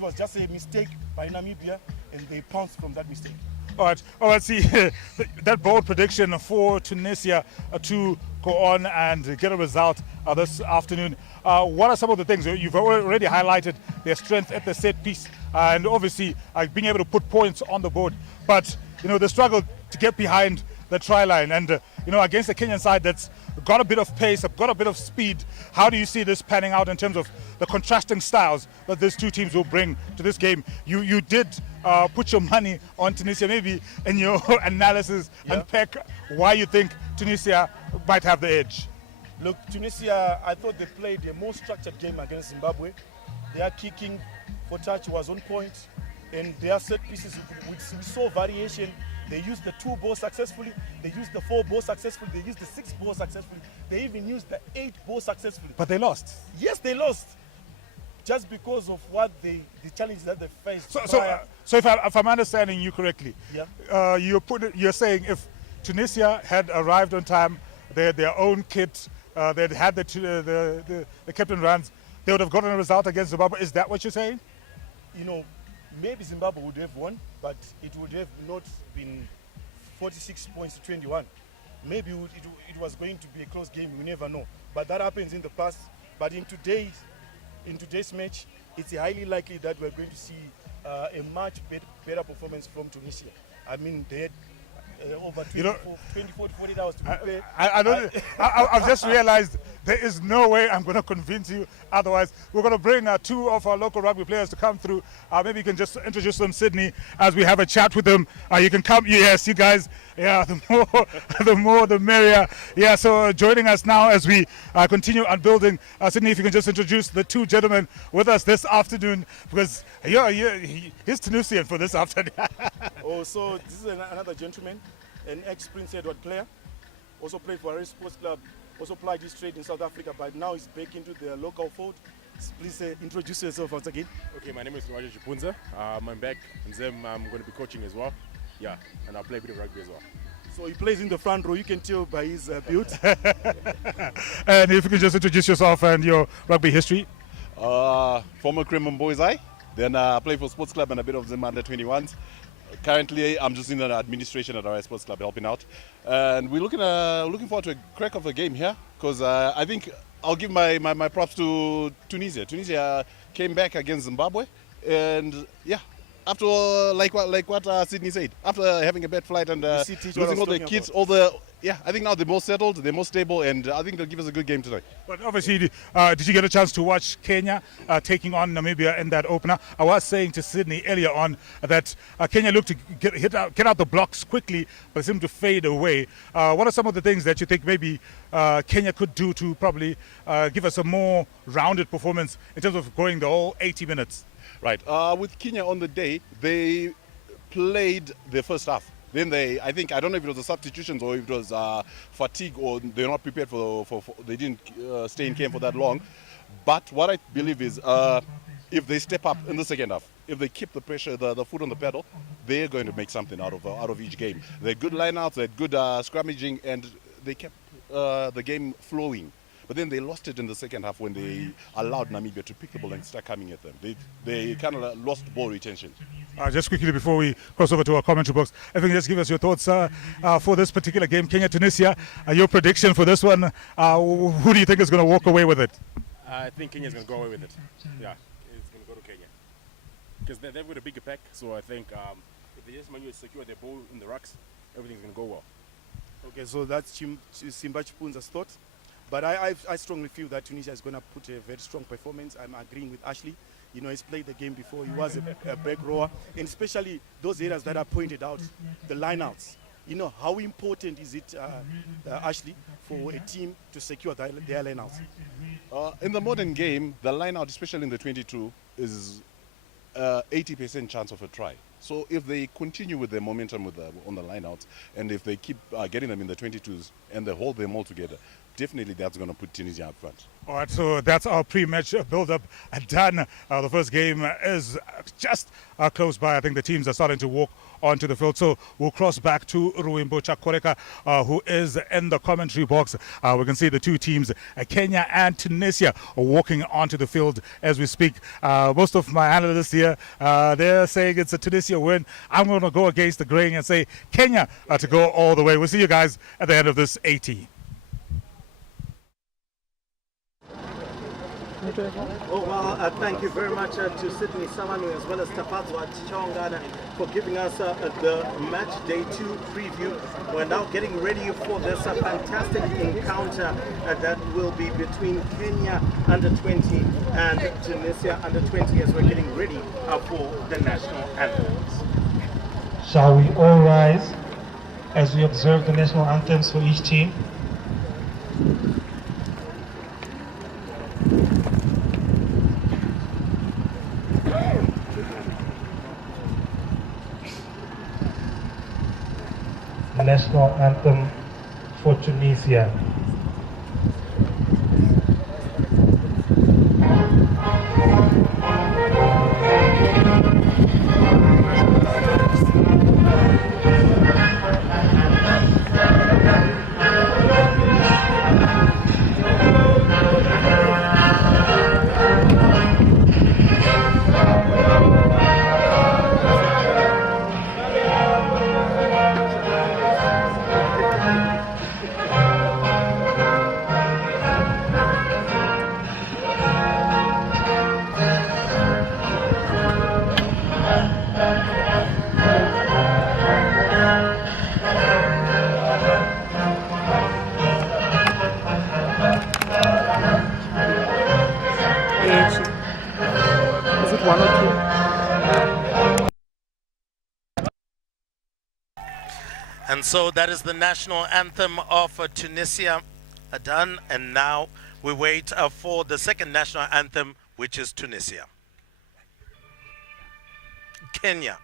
it was just a mistake by Namibia, and they pounced from that mistake. All right. Oh, let's see. That bold prediction for Tunisia to go on and get a result this afternoon. What are some of the things you've already highlighted? Their strength at the set piece, and obviously being able to put points on the board. But the struggle to get behind the try line, and against the Kenyan side that's got a bit of pace, got a bit of speed. How do you see this panning out in terms of the contrasting styles that these two teams will bring to this game? You did put your money on Tunisia. Maybe in your analysis, unpack why you think Tunisia might have the edge. Look, Tunisia, I thought they played a more structured game against Zimbabwe. Their kicking for touch was on point, and their set pieces, we saw variation. They used the 2 ball successfully, they used the 4 ball successfully, they used the 6 ball successfully, they even used the 8 ball successfully. But they lost. Yes, they lost. Just because of what the challenges that they faced. So if I'm understanding you correctly, you're saying if Tunisia had arrived on time, they had their own kit, they'd had the captain runs, they would have gotten a result against Zimbabwe. Is that what you're saying? Maybe Zimbabwe would have won, but it would have not been 46 points to 21. Maybe it was going to be a close game, we never know. But that happens in the past. But in today's match, it's highly likely that we're going to see a much better performance from Tunisia. I mean, they had over 24 to 48 hours to prepare. I've just realized there is no way I'm going to convince you otherwise. We're going to bring 2 of our local rugby players to come through. Maybe you can just introduce them, Sydney, as we have a chat with them. You can come. Yes, you guys. Yeah, the more the merrier. Yeah, so joining us now as we continue on building. Sydney, if you can just introduce the 2 gentlemen with us this afternoon, because he's Tunisian for this afternoon. So this is another gentleman, an ex-Prince Edward player, also played for a sports club, also applied his trade in South Africa, but now he's back into the local fold. Please introduce yourself once again. Okay, my name is Nwajo Chipunza. I'm back, and then I'm going to be coaching as well. Yeah, and I'll play a bit of rugby as well. So he plays in the front row, you can tell by his build. And if you can just introduce yourself and your rugby history. Former Cream Boys Eye, then I play for sports club and a bit of them under 21s. Currently, I'm just in the administration at our sports club helping out. And we're looking forward to a crack of a game here, because I think I'll give my props to Tunisia. Tunisia came back against Zimbabwe, and after like what Sydney said, after having a bad flight and losing all the kids, I think now they're more settled, they're more stable, and I think they'll give us a good game tonight. But obviously, did you get a chance to watch Kenya taking on Namibia in that opener? I was saying to Sydney earlier on that Kenya looked to get out the blocks quickly, but seemed to fade away. What are some of the things that you think maybe Kenya could do to probably give us a more rounded performance in terms of going the whole 80 minutes? Right. With Kenya on the day, they played the first half. Then I don't know if it was the substitutions or if it was fatigue or they're not prepared for they didn't stay in camp for that long. But what I believe is if they step up in the second half, if they keep the pressure, the foot on the pedal, they're going to make something out of each game. They're good lineouts, they're good scrummaging, and they kept the game flowing. But then they lost it in the second half when they allowed Namibia to pick the ball and start coming at them. They kind of lost ball retention. Just quickly before we cross over to our commentary box, if you can just give us your thoughts for this particular game, Kenya-Tunisia, your prediction for this one, who do you think is going to walk away with it? I think Kenya's going to go away with it. Yeah, it's going to go to Kenya. Because they've got a bigger pack, so I think if they just manage to secure their ball in the rucks, everything's going to go well. Okay, so that's Simba Chipunza's thought. But I strongly feel that Tunisia is going to put a very strong performance. I'm agreeing with Ashley. He's played the game before. He was a back rower. And especially those areas that are pointed out, the lineouts. How important is it, Ashley, for a team to secure their lineouts? In the modern game, the lineout, especially in the 22, is 80% chance of a try. So if they continue with their momentum on the lineouts, and if they keep getting them in the 22s and they hold them all together, definitely that's going to put Tunisia up front. All right, so that's our pre-match build-up done. The first game is just close by. I think the teams are starting to walk onto the field. So we'll cross back to Ruimbo Chakoreka, who is in the commentary box. We can see the two teams, Kenya and Tunisia, walking onto the field as we speak. Most of my analysts here, they're saying it's a Tunisia win. I'm going to go against the grain and say Kenya to go all the way. We'll see you guys at the end of this 80. Oh, well, thank you very much to Sydney Samanu as well as Tapazwa Chongana for giving us the match day 2 preview. We're now getting ready for this fantastic encounter that will be between Kenya under 20 and Tunisia under 20 as we're getting ready for the national anthems. Shall we all rise as we observe the national anthems for each team? The national anthem for Tunisia. And so that is the national anthem of Tunisia done, and now we wait for the second national anthem, which is Tunisia. Kenya.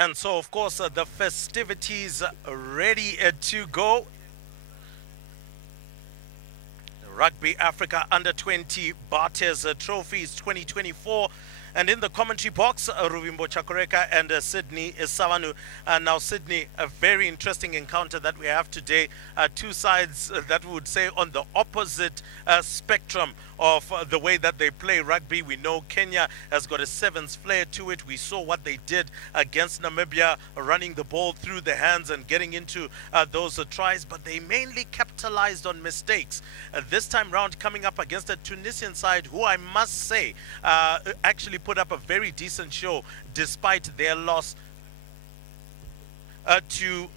And so, of course, the festivities are ready to go. The Rugby Africa Under-20 Barthes Trophies 2024. And in the commentary box, Ruimbo Chakoreka and Sydney Savanu. Now, Sydney, a very interesting encounter that we have today. Two sides that we would say on the opposite spectrum of the way that they play rugby. We know Kenya has got a sevens flair to it. We saw what they did against Namibia, running the ball through the hands and getting into those tries, but they mainly capitalized on mistakes. This time round, coming up against a Tunisian side who I must say actually put up a very decent show despite their loss to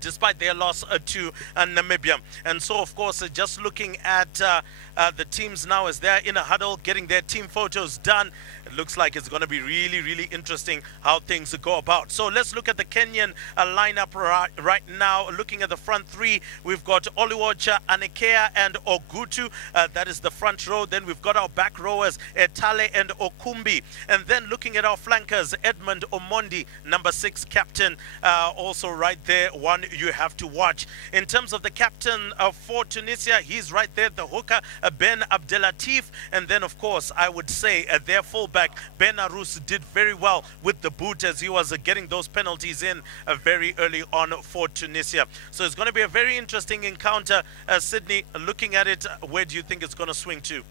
despite their loss to Namibia. And so, of course, just looking at the teams now as they're in a huddle, getting their team photos done, it looks like it's going to be really, really interesting how things go about. So let's look at the Kenyan lineup right now. Looking at the front three, we've got Oluocha, Anekea, and Ogutu. That is the front row. Then we've got our back rowers, Etale and Okumbi. And then looking at our flankers, Edmund Omondi, number 6 captain, also right there, one you have to watch. In terms of the captain for Tunisia, he's right there, the hooker, Ben Abdelatif. And then, of course, I would say their fullback, Ben Arous, did very well with the boot as he was getting those penalties in very early on for Tunisia. So it's going to be a very interesting encounter. Sydney, looking at it, where do you think it's going to swing to?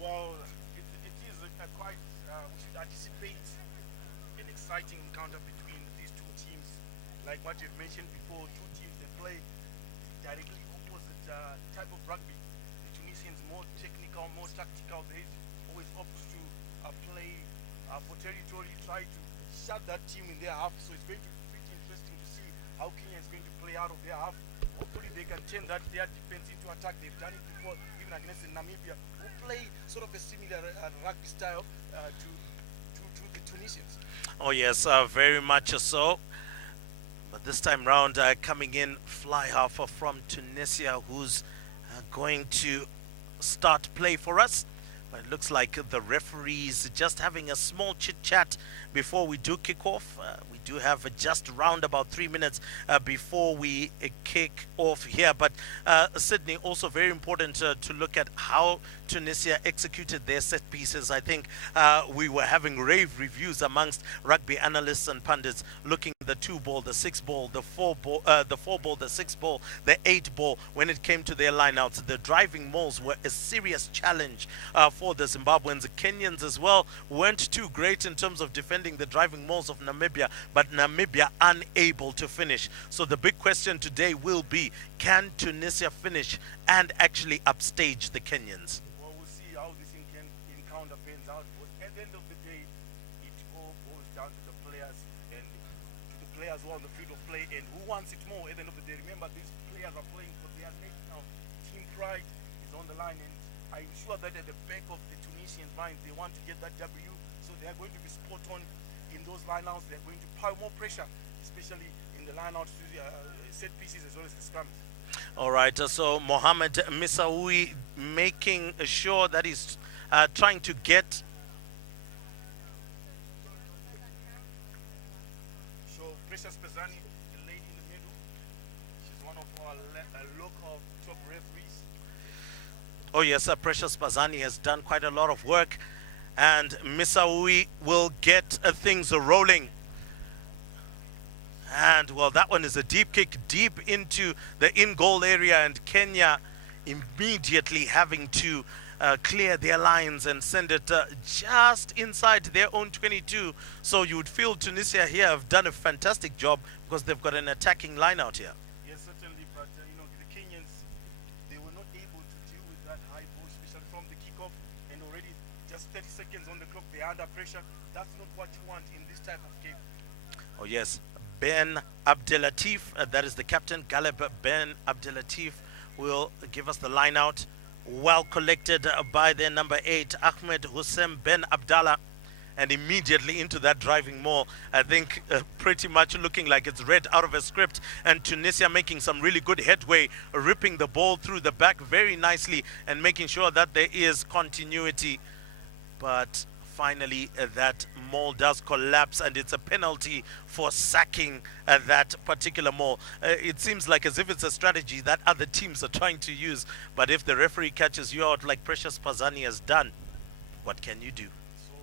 Well, it is quite, we should anticipate an exciting encounter between these two teams. Like what you've mentioned before, two teams that play directly opposite type of rugby. The Tunisians more technical, more tactical. They always opt to play for territory, try to shut that team in their half. So it's going to be pretty interesting to see how Kenya is going to play out of their half. Hopefully they can turn that their defense into attack. They've done it before, even against Namibia, who play sort of a similar rugby style to the Tunisians. Oh yes, very much so. But this time round, coming in fly half from Tunisia, who's going to start play for us. But it looks like the referees just having a small chit-chat before we do kick off. We do have just around about 3 minutes before we kick off here. But Sydney, also very important to look at how Tunisia executed their set pieces. I think we were having rave reviews amongst rugby analysts and pundits looking at the 2 ball, the 6 ball, the 4 ball, the 6 ball, the 8 ball. When it came to their lineouts, the driving mauls were a serious challenge for the Zimbabweans. The Kenyans as well weren't too great in terms of defending the driving mauls of Namibia, but Namibia unable to finish. So the big question today will be, can Tunisia finish and actually upstage the Kenyans? Well, we'll see how this encounter pans out. But at the end of the day, it all boils down to the players and to the players who are on the field of play and who wants it more. At the end of the day, remember, these players are playing for their national team pride is on the line, and I'm sure that at the back of the Tunisian mind, they want to get that W, so they are going to be spot on in those lineouts. They're going to pile more pressure, especially in the lineouts, set pieces as well as the scrum. All right, so Mohamed Misaoui making sure that he's trying to get. So Precious Pezani, the lady in the middle, she's one of our local top referees. Oh yes, Precious Pezani has done quite a lot of work, and Misaoui will get things rolling. And well, that one is a deep kick deep into the in-goal area, and Kenya immediately having to clear their lines and send it just inside their own 22. So you would feel Tunisia here have done a fantastic job because they've got an attacking line out here. Yes, certainly, but the Kenyans, they were not able to deal with that high ball, especially from the kickoff, and already just 30 seconds on the clock, they're under pressure. That's not what you want in this type of game. Oh yes, Ben Abdelatif, that is the captain. Galeb Ben Abdelatif will give us the line out. Well collected by their number 8, Ahmed Hussein Ben Abdallah. And immediately into that driving maul. I think pretty much looking like it's read out of a script. And Tunisia making some really good headway, ripping the ball through the back very nicely and making sure that there is continuity. But finally that maul does collapse, and it's a penalty for sacking that particular maul. It seems like as if it's a strategy that other teams are trying to use, but if the referee catches you out like Precious Pezani has done, what can you do? So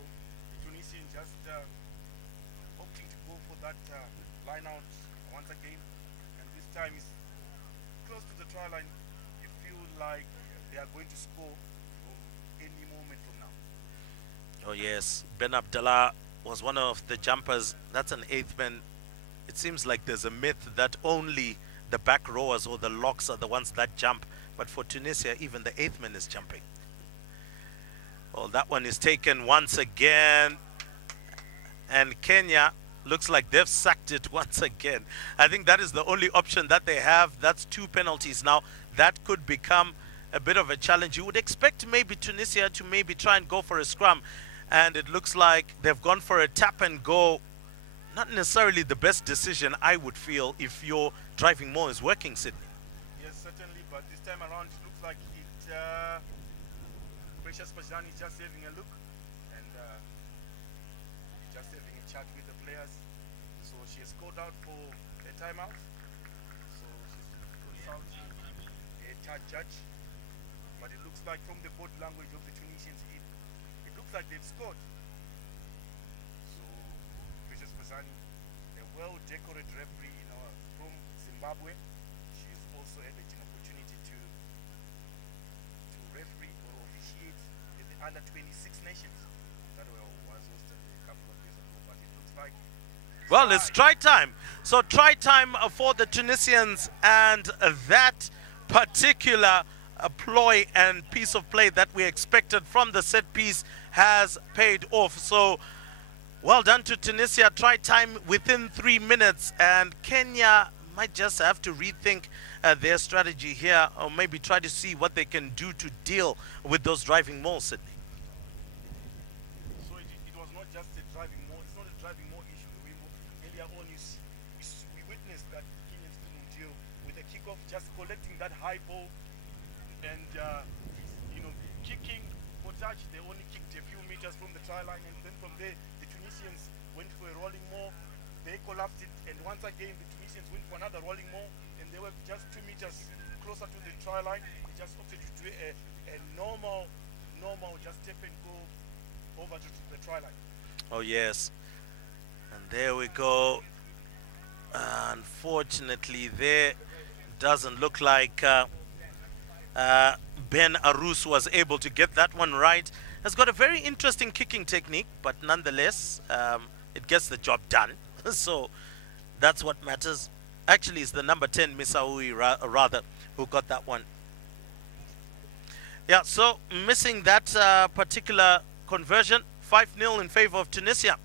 Tunisian just opting to go for that line out once again, and this time is close to the try line. You feel like they are going to score any moment from now. Oh yes, Ben Abdallah was one of the jumpers. That's an 8th man. It seems like there's a myth that only the back rowers or the locks are the ones that jump, but for Tunisia even the 8th man is jumping. Well, that one is taken once again, and Kenya looks like they've sacked it once again. I think that is the only option that they have. That's 2 penalties now. That could become a bit of a challenge. You would expect maybe Tunisia to maybe try and go for a scrum, and it looks like they've gone for a tap and go. Not necessarily the best decision, I would feel, if your driving more is working, Sydney. Yes, certainly, but this time around it looks like it. Precious Pajani is just having a look and just having a chat with the players. So she has called out for a timeout. So she's consulting a third judge. But it looks like from the body language of the Tunisians, it looks like they've scored. So Precious Pajani, a well-decorated referee from Zimbabwe, she's also had an opportunity to referee or officiate the under 26 nations that was hosted a couple of years ago. But it looks like Well, it's try time. So try time for the Tunisians, and that particular ploy and piece of play that we expected from the set piece has paid off. So well done to Tunisia. Try time within 3 minutes, and Kenya might just have to rethink their strategy here, or maybe try to see what they can do to deal with those driving mauls, Sydney. so. It was not just a driving more. It's not a driving more issue. Earlier on, we witnessed that Kenyans couldn't deal with a kickoff, just collecting that high ball, and kicking for touch. They only kicked a few meters from the try line, and then from there, the Tunisians went for a rolling more. They collapsed it, and once again, the Tunisians went for another rolling more, and they were just 2 meters closer to the try line. They just opted to do a normal, just tap and go over to the try line. Oh, yes. And there we go. Unfortunately, there doesn't look like Ben Arous was able to get that one right. Has got a very interesting kicking technique, but nonetheless, it gets the job done. So that's what matters. Actually, it's the number 10, Misaoui, rather, who got that one. Yeah, so missing that particular conversion, 5-0 in favor of Tunisia.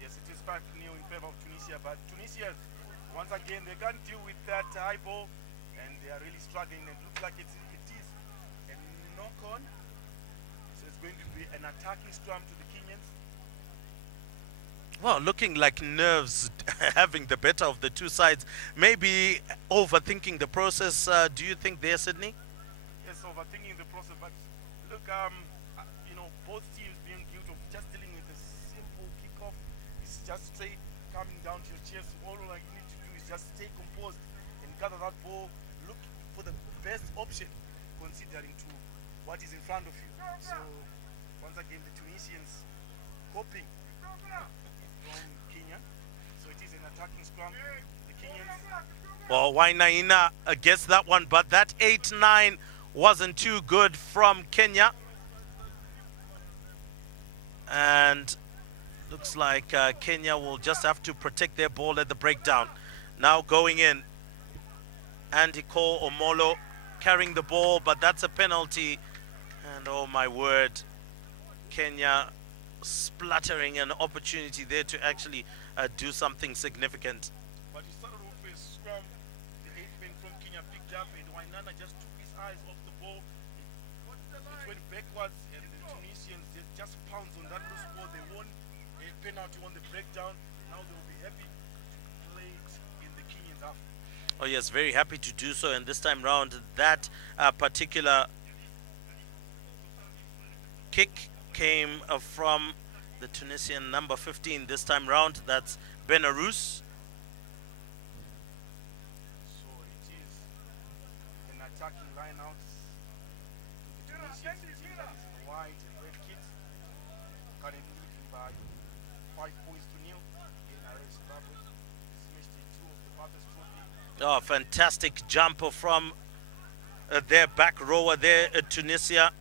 Yes, it is 5-0 in favor of Tunisia, but Tunisia, once again, they can't deal with that high ball, and they are really struggling. It looks like it is a knock-on, so it's going to be an attacking scrum to the Kenyans. Well, looking like nerves having the better of the two sides. Maybe overthinking the process. Do you think there, Sydney? Yes, overthinking the process, but look, both teams being guilty of just dealing with a simple kickoff. It's just straight coming down to your chest. All you need to do is just stay composed and gather that ball. Look for the best option considering to what is in front of you. So once again, the Tunisians coping from Kenya. So it is an attacking scrum. The Kenyans. Well, Wainaina gets that one, but that 8-9 wasn't too good from Kenya. And looks like Kenya will just have to protect their ball at the breakdown. Now going in, Andy Cole Omolo carrying the ball, but that's a penalty. And oh my word, Kenya splattering an opportunity there to actually do something significant. But he started off with scrum. The 8th man from Kenya picked up, and Wainana just took his eyes off the ball. It went backwards, and the Tunisians just pounced on that loose ball. They won a penalty on the breakdown. Now they'll be happy to play it in the Kenyans half. Oh yes, very happy to do so. And this time round, that particular kick came from the Tunisian number 15 this time round. That's Ben Arous. So it is an attacking line out to the Tunisians, the team that is in white and red kit. Currently leading by 5 points to nil in RS Zimbabwe. This is match day 2 of the Barthes Trophy. Oh, fantastic jumper from their back rower there at Tunisia.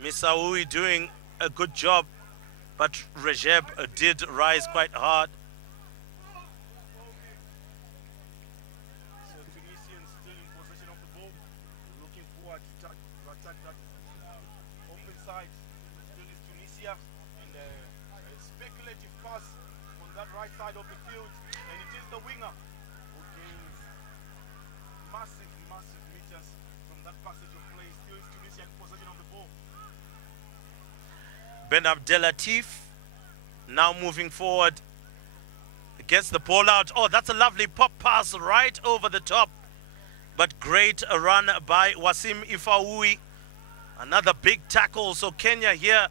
Misaoui doing a good job, but Rejeb did rise quite hard. So Tunisians still in possession of the ball, looking forward to attack that open side. massive meters from that passage of play. Still is Tunisia in possession of the ball. Ben Abdelatif now moving forward. Gets the ball out. Oh, that's a lovely pop pass right over the top. But great run by Wasim Ifaui. Another big tackle. So Kenya here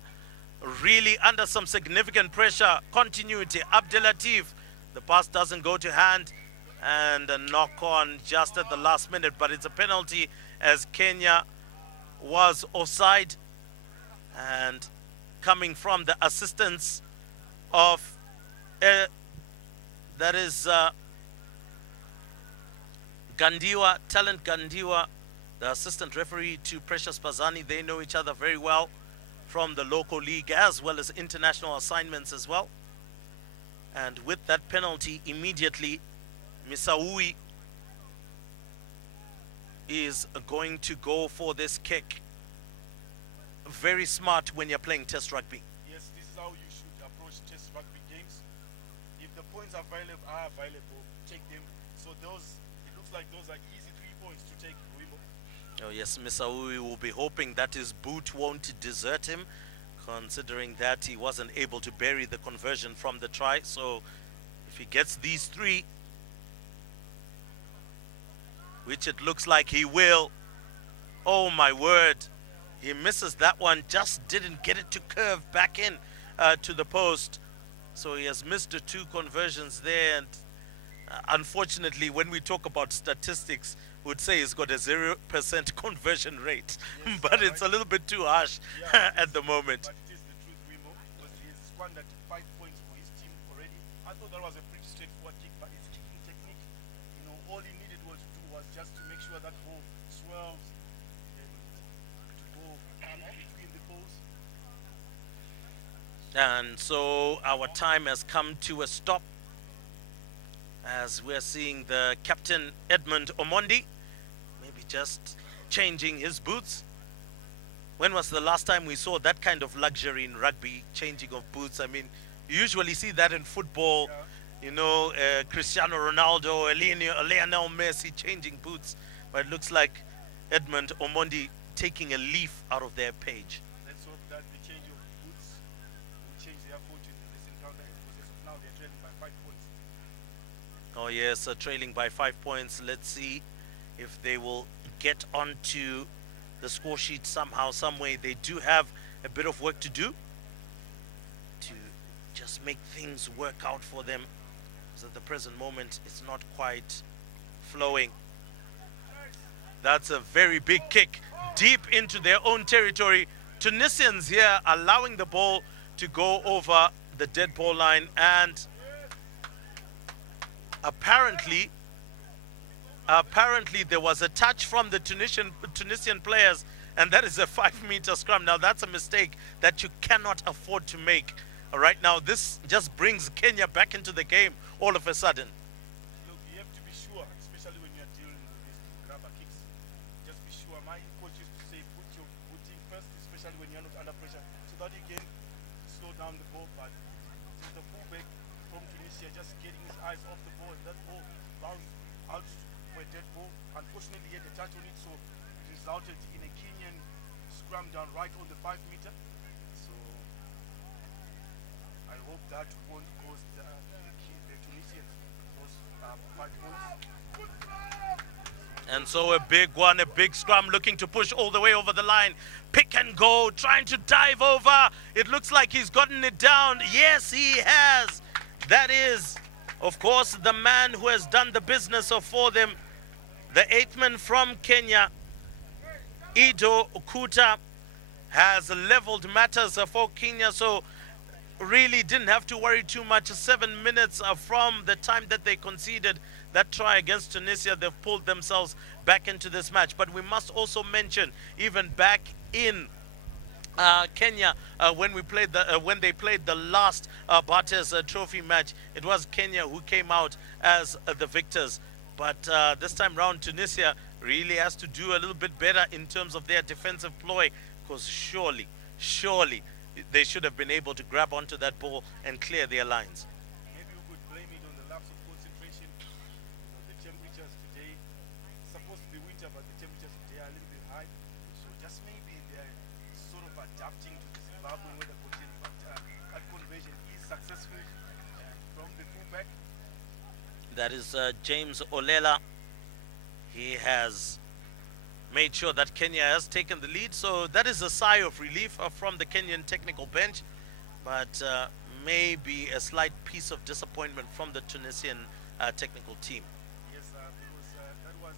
really under some significant pressure. Continuity. Abdelatif. The pass doesn't go to hand. And a knock on just at the last minute. But it's a penalty as Kenya was offside. And coming from the assistance of that is Gandiwa, Talent Gandiwa, the assistant referee to Precious Bazani. They know each other very well from the local league as well as international assignments as well. And with that penalty, immediately Misaui is going to go for this kick. Very smart when you're playing test rugby. Yes, this is how you should approach test rugby games. If the points are available, take them. So those, it looks like those are easy 3 points to take, Wimo. Oh yes, Misaui will be hoping that his boot won't desert him, considering that he wasn't able to bury the conversion from the try. So if he gets these 3, which it looks like he will, oh my word, he misses that one, just didn't get it to curve back in to the post. So he has missed the 2 conversions there. And unfortunately, when we talk about statistics, we would say he's got a 0% conversion rate. Yes, but it's a little bit too harsh at the moment. But it is the truth, Wimo, because he has squandered 5 points for his team already. I thought that was a pretty straightforward kick, but his kicking technique, you know, all he needed to do was just to make sure that ball swirls between the poles. And so our time has come to a stop as we're seeing the captain Edmund Omondi maybe just changing his boots. When was the last time we saw that kind of luxury in rugby, changing of boots? I mean, you usually see that in football, you know, Cristiano Ronaldo, Lionel Messi changing boots. But it looks like Edmund Omondi taking a leaf out of their page. Let's hope that the change of boots will change their fortune in this encounter, because as of now they're trailing by 5 points. Oh yes, trailing by 5 points. Let's see if they will get onto the score sheet somehow, some way. They do have a bit of work to do to just make things work out for them, because at the present moment it's not quite flowing. That's a very big kick deep into their own territory. Tunisians here allowing the ball to go over the dead ball line, and apparently there was a touch from the Tunisian players, and that is a 5-meter scrum. Now that's a mistake that you cannot afford to make. Right now, this just brings Kenya back into the game all of a sudden. Look, you have to be sure, especially when you're dealing with these grabber kicks. Just be sure. My coach used to say, put your booting first, especially when you're not under pressure, so that you can slow down the ball. But the fullback from Tunisia just getting his eyes off the ball, and that ball bounced out for a dead ball. Unfortunately, he had a touch on it, so it resulted in a Kenyan scrum down right on the 5-meter. So I hope that won't cost the Tunisians those 5 points. And so a big one, a big scrum, looking to push all the way over the line. Pick and go, trying to dive over. It looks like he's gotten it down. Yes, he has. That is, of course, the man who has done the business for them. The 8th man from Kenya, Ido Ukuta, has leveled matters for Kenya. So really didn't have to worry too much. 7 minutes from the time that they conceded that try against Tunisia, they've pulled themselves back into this match. But we must also mention, even back in Kenya, when they played the last Barthes Trophy match, it was Kenya who came out as the victors. But this time round, Tunisia really has to do a little bit better in terms of their defensive ploy, because surely they should have been able to grab onto that ball and clear their lines. Maybe we could blame it on the lapse of concentration. You know, the temperatures today, it's supposed to be winter, but high. So just maybe they're sort of adapting to the Zimbabwean weather conditions, but that conversion is successful from the fullback. That is James Olela. He has made sure that Kenya has taken the lead. So that is a sigh of relief from the Kenyan technical bench, but maybe a slight piece of disappointment from the Tunisian technical team. Yes, that was a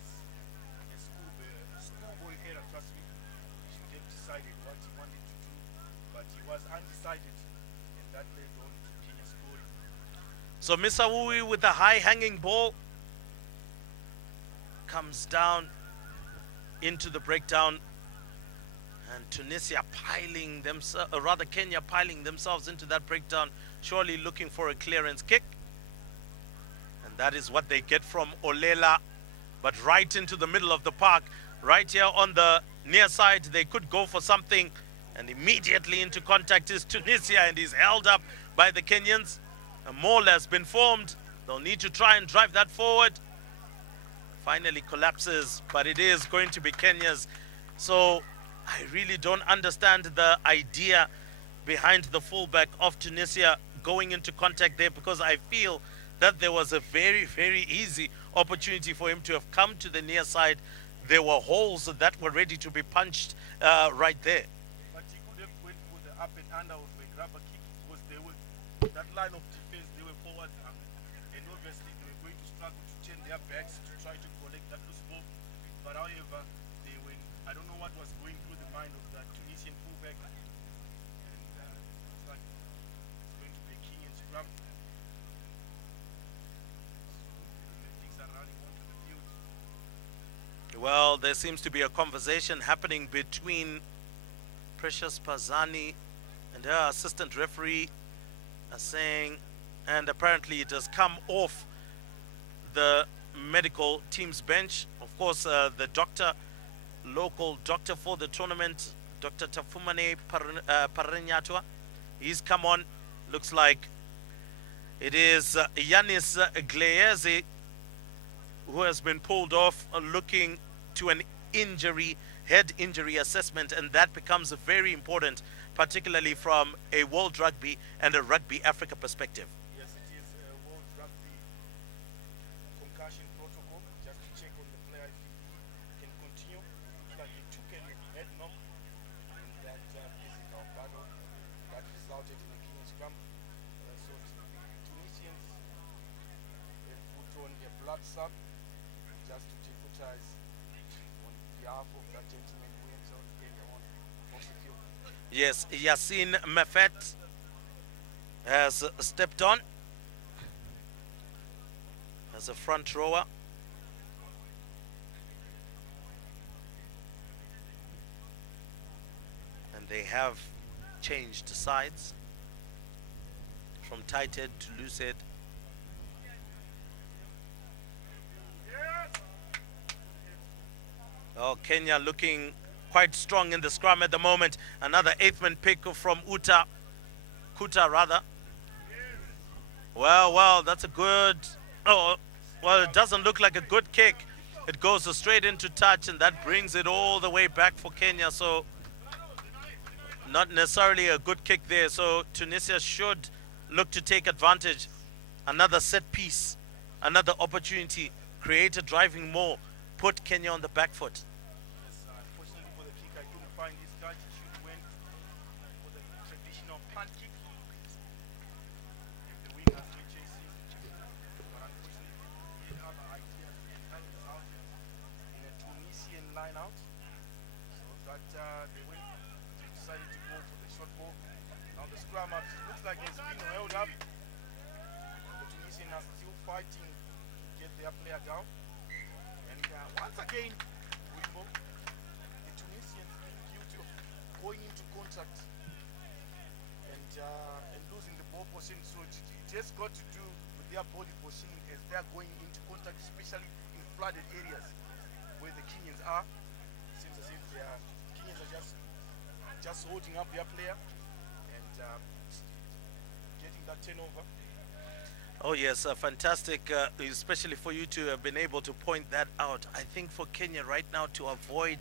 schoolboy error, trust me. He should have decided what he wanted to do, but he was undecided, and that led on to Kenya scoring. So Misawui with a high hanging ball comes down into the breakdown, and Tunisia piling themselves, rather Kenya piling themselves into that breakdown, surely looking for a clearance kick. And that is what they get from Olela, but right into the middle of the park, right here on the near side. They could go for something, and immediately into contact is Tunisia, and he's held up by the Kenyans. A mole has been formed. They'll need to try and drive that forward. Finally collapses, but it is going to be Kenya's. So I really don't understand the idea behind the fullback of Tunisia going into contact there, because I feel that there was a very, very easy opportunity for him to have come to the near side. There were holes that were ready to be punched right there. But he could have went for the up and under of a grabber kick, because they were, that line of defense, they were forward, and obviously they were going to struggle to turn their backs to try to collect that loose ball. But however, they went, I don't know what was going through the mind of that Tunisian fullback, and looks like it's going to be a Kenyan scrum. So things are running onto the field. Well, there seems to be a conversation happening between Precious Pazani and her assistant referee, saying, and apparently it has come off the medical team's bench. Of course, the doctor, local doctor for the tournament, Dr. Tafumane Parenyatwa, he's come on. Looks like it is Yanis Gleezi who has been pulled off, looking to an injury, head injury assessment, and that becomes very important, particularly from a World Rugby and a Rugby Africa perspective. Yes, it is a World Rugby concussion protocol, just to check on the player if he can continue. Looks like he took a head knock in that physical battle that resulted in a Kenyan scrum. So the Tunisians have put on a blood sub just to deputize on behalf of that gentleman who went on Kenya on off the field. Yes, Yassine Mefet has stepped on as a front rower. And they have changed sides from tight head to loose head. Oh, Kenya looking quite strong in the scrum at the moment. Another eighth-man pick from Kuta rather. Well, that's a good, oh, well, it doesn't look like a good kick. It goes straight into touch, and that brings it all the way back for Kenya. So not necessarily a good kick there. So Tunisia should look to take advantage. Another set piece, another opportunity, create a driving more, put Kenya on the back foot. Unfortunately for the kick, I couldn't find his touch. He should have went for the traditional punt kick. If the winger switches, but unfortunately he had other ideas and that resulted in a Tunisian line out. So that they decided to go for the short ball. Now the scrum up, it looks like it's been held up. The Tunisians are still fighting to get their player down. And once again, Wimbo, the Tunisians being guilty of going into contact and losing the ball position. So it has got to do with their body positioning as they are going into contact, especially in flooded areas where the Kenyans are. It seems as if Kenyans are just holding up their player and getting that turnover. Oh yes, fantastic, especially for you to have been able to point that out. I think for Kenya right now to avoid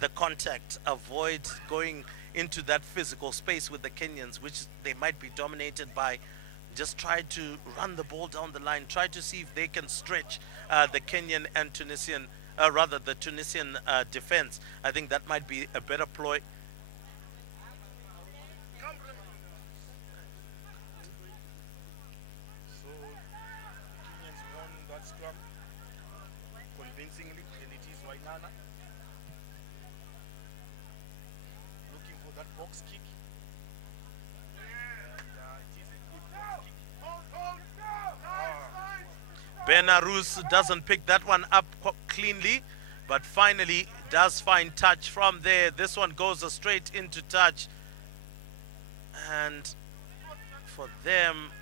the contact, avoid going into that physical space with the Kenyans, which they might be dominated by. Just try to run the ball down the line. Try to see if they can stretch the Kenyan and Tunisian, rather the Tunisian defense. I think that might be a better ploy. So the Kenyans won that scrum convincingly, and it is Wainana looking for that box kick. And it is a good box kick. Benarus doesn't pick that one up cleanly, but finally does find touch from there. This one goes straight into touch, and for them,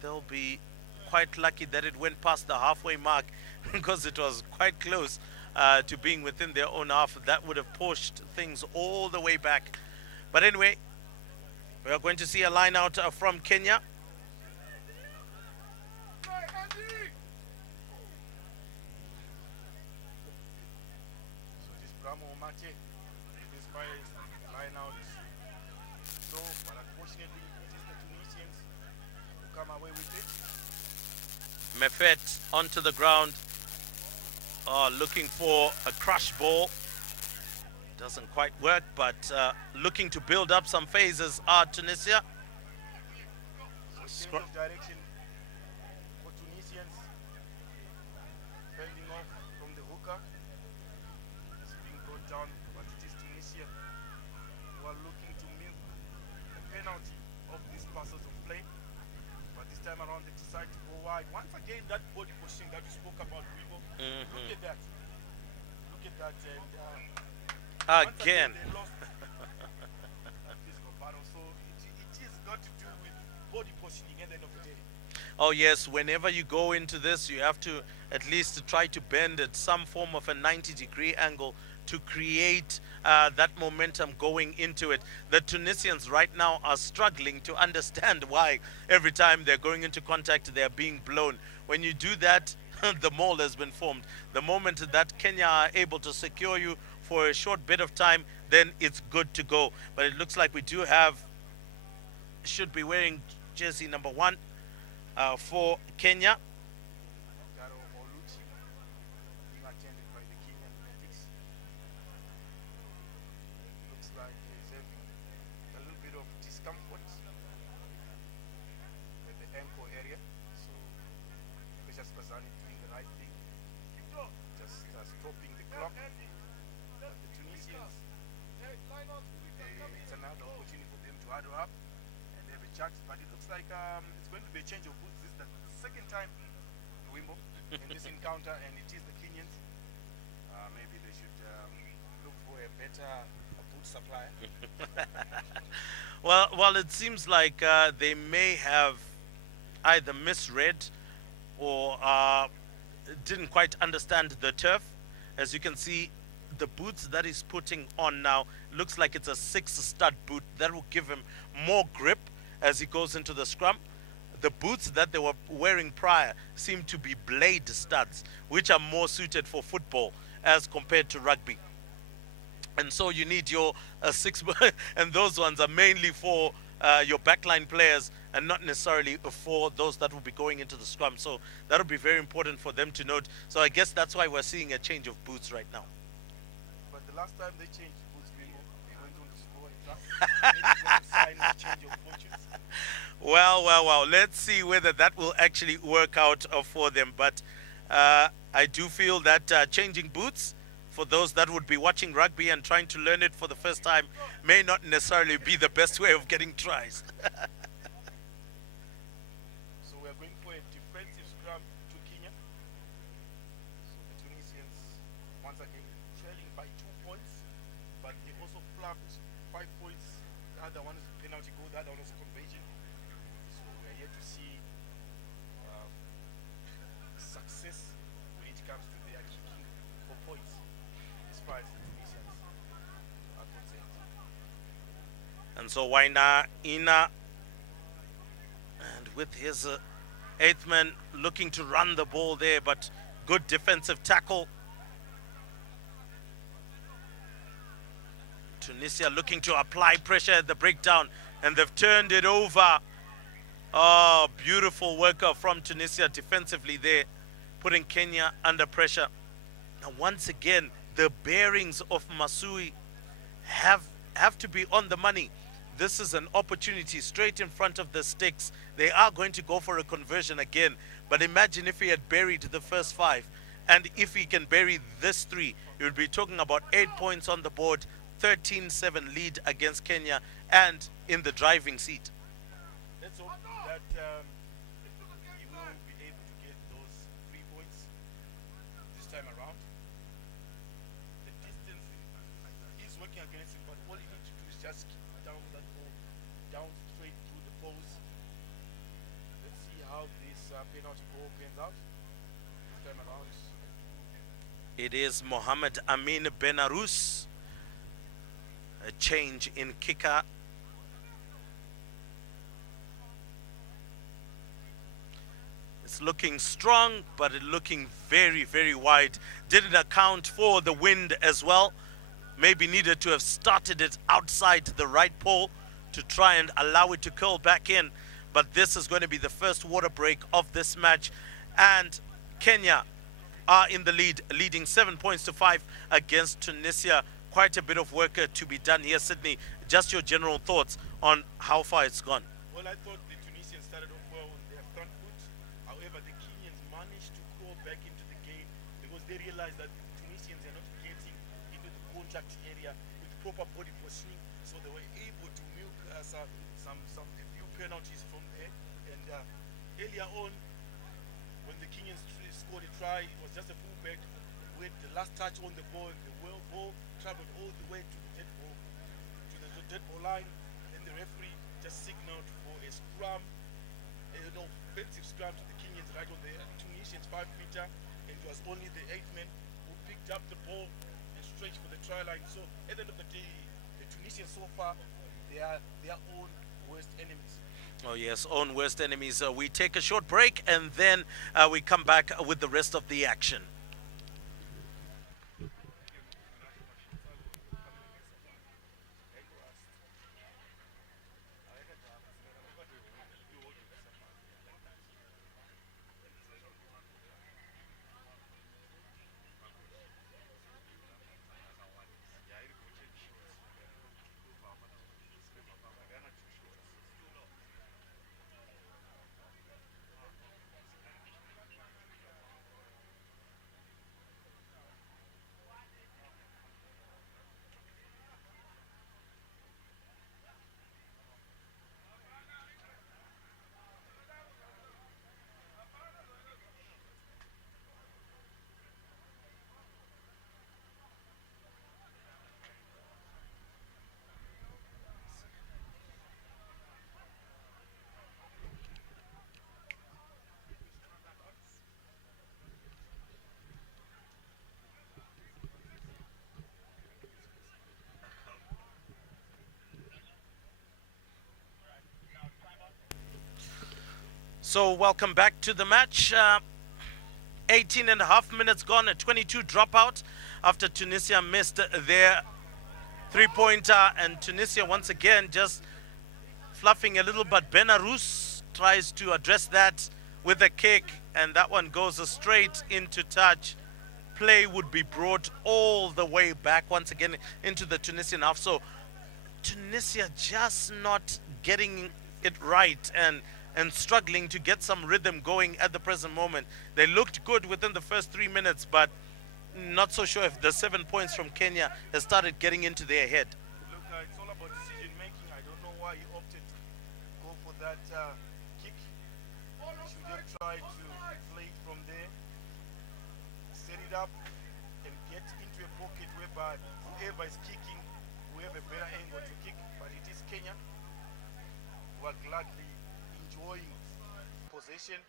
they'll be quite lucky that it went past the halfway mark because it was quite close to being within their own half. That would have pushed things all the way back. But anyway, we are going to see a line out from Kenya. So this Bramo Mate, this line out is so, but unfortunately it is the Tunisians who come away with it. Mefet onto the ground, looking for a crush ball. Doesn't quite work, but looking to build up some phases are Tunisia. So change of direction for Tunisians, fending off from the hooker. It's being brought down, but it is Tunisia who are looking to milk the penalty of these passes of play. But this time around they decide to go wide. Once again, that body positioning that we spoke about, Wibo. Look at that. Look at that. And once Again. they lost that physical battle. So it is got to do with body positioning at the end of the day. Oh yes, whenever you go into this, you have to at least try to bend at some form of a 90-degree angle to create that momentum going into it. The Tunisians right now are struggling to understand why every time they're going into contact, they're being blown. When you do that, the mold has been formed. The moment that Kenya are able to secure you for a short bit of time, then it's good to go. But it looks like we do have, should be wearing jersey number 1 for Kenya. Garo Oluchi being attended by the Kenyan medics. Looks like he's having a little bit of discomfort at the ankle area. So Precious Kazani doing the right thing, just stopping the clock. But the Tunisians, it's another opportunity for them to huddle up and have a chat. But it looks like it's going to be a change of boots. This is the second time Wimbo in this encounter, and it is the Kenyans. Maybe they should look for a better boot supplier. Well, it seems like they may have either misread or didn't quite understand the turf. As you can see, the boots that he's putting on now looks like it's a 6-stud boot that will give him more grip as he goes into the scrum. The boots that they were wearing prior seem to be blade studs, which are more suited for football as compared to rugby. And so you need your 6, and those ones are mainly for your backline players and not necessarily for those that will be going into the scrum. So that will be very important for them to note. So I guess that's why we're seeing a change of boots right now. But the last time they changed boots, Wimbo, they went on to score a try. Maybe it's a sign of change of fortunes. Well. Let's see whether that will actually work out for them. But I do feel that changing boots, for those that would be watching rugby and trying to learn it for the first time, may not necessarily be the best way of getting tries. So we are going for a defensive scrum to Kenya. So the Tunisians, once again, trailing by 2 points, but they also flubbed 5 points. The other one is a penalty goal, the other one is a conversion. So we are yet to see success when it comes to their kicking for points, as far as the Tunisians are concerned. And so Waina Ina, and with his 8th man looking to run the ball there, but good defensive tackle. Tunisia looking to apply pressure at the breakdown, and they've turned it over. Oh, beautiful work from Tunisia defensively there, putting Kenya under pressure. Now, once again, the bearings of Masui have to be on the money. This is an opportunity straight in front of the sticks. They are going to go for a conversion again. But imagine if he had buried the first 5. And if he can bury this 3, he would be talking about 8 points on the board, 13-7 lead against Kenya, and in the driving seat. Let's hope that he will be able to get those 3 points this time around. The distance is working against him, but all he needs to do is just keep down that ball, down straight through the post. Let's see how this penalty goal pans out this time around. It is Mohamed Amin Benarous. A change in kicker. It's looking strong, but it looking very, very wide. Didn't account for the wind as well. Maybe needed to have started it outside the right pole to try and allow it to curl back in. But this is going to be the first water break of this match. And Kenya are in the lead, leading 7 points to 5 against Tunisia. Quite a bit of work to be done here, Sydney. Just your general thoughts on how far it's gone. Well, I thought the Tunisians started off well on their front foot. However, the Kenyans managed to crawl back into the game because they realized that the Tunisians are not getting into the contact area with proper body positioning, so they were able to milk a few penalties from there. And earlier on, when the Kenyans scored a try, it was just a fullback with the last touch on the ball. The ball traveled all the way to the dead ball line. Then the referee just signaled for a scrum, offensive scrum to the Kenyans right on the Tunisians 5 meter, and it was only the 8th man who picked up the ball and stretched for the try line. So at the end of the day, the Tunisians so far, they are their own worst enemies. Oh yes, own worst enemies. We take a short break and then we come back with the rest of the action. So welcome back to the match. 18 and a half minutes gone, a 22 dropout after Tunisia missed their 3-pointer, and Tunisia once again just fluffing a little, but Benarous tries to address that with a kick, and that one goes straight into touch. Play would be brought all the way back once again into the Tunisian half. So Tunisia just not getting it right and struggling to get some rhythm going at the present moment. They looked good within the first 3 minutes, but not so sure if the 7 points from Kenya has started getting into their head. Look, it's all about decision making. I don't know why he opted to go for that kick. He should have tried to play it from there, set it up, and get into a pocket whereby whoever is kicking will have a better angle to kick. But it is Kenya who are gladly enjoying possession.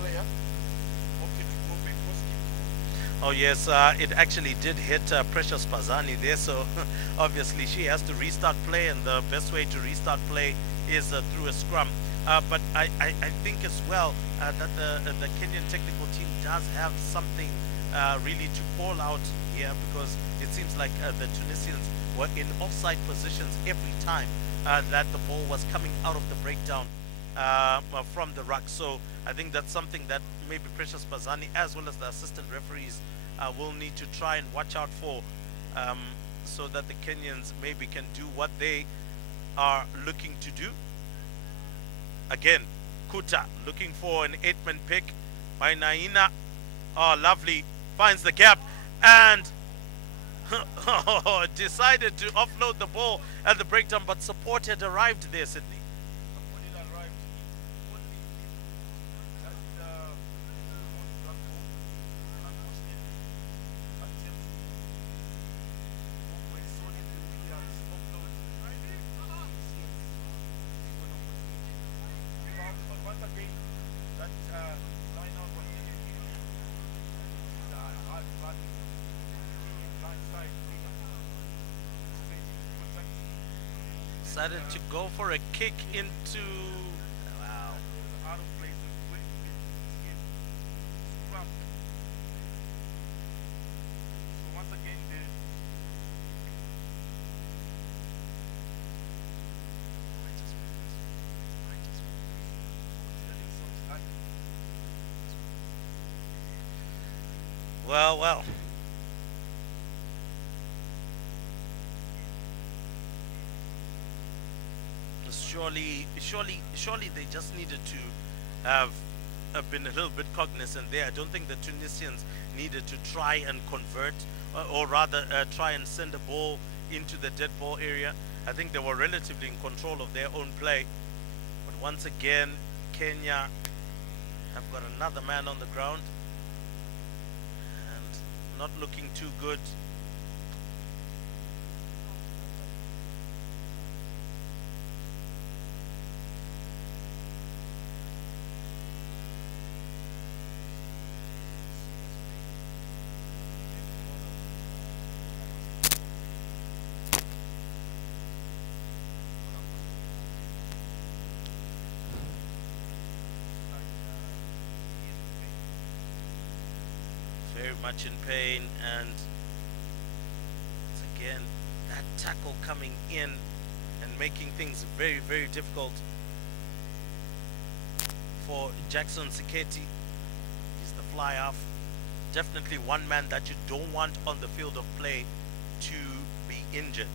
Player opted to go back cross kick. Oh yes, it actually did hit Precious Pazani there, so obviously she has to restart play, and the best way to restart play is through a scrum. But I think as well that the Kenyan technical team does have something really to call out here, because it seems like the Tunisians were in offside positions every time that the ball was coming out of the breakdown from the ruck. So I think that's something that maybe Precious Bazani as well as the assistant referees will need to try and watch out for, so that the Kenyans maybe can do what they are looking to do. Again, Kuta looking for an 8-man pick by Naina. Oh, lovely. Finds the gap and decided to offload the ball at the breakdown, but support had arrived there, Sydney. Decided to go for a kick into, wow. Well. Surely they just needed to have been a little bit cognizant there. I don't think the Tunisians needed to try and convert, or rather try and send a ball into the dead ball area. I think they were relatively in control of their own play. But once again, Kenya have got another man on the ground and not looking too good. Very much in pain, and once again that tackle coming in and making things very, very difficult for Jackson Siketi. He's the fly off. Definitely one man that you don't want on the field of play to be injured.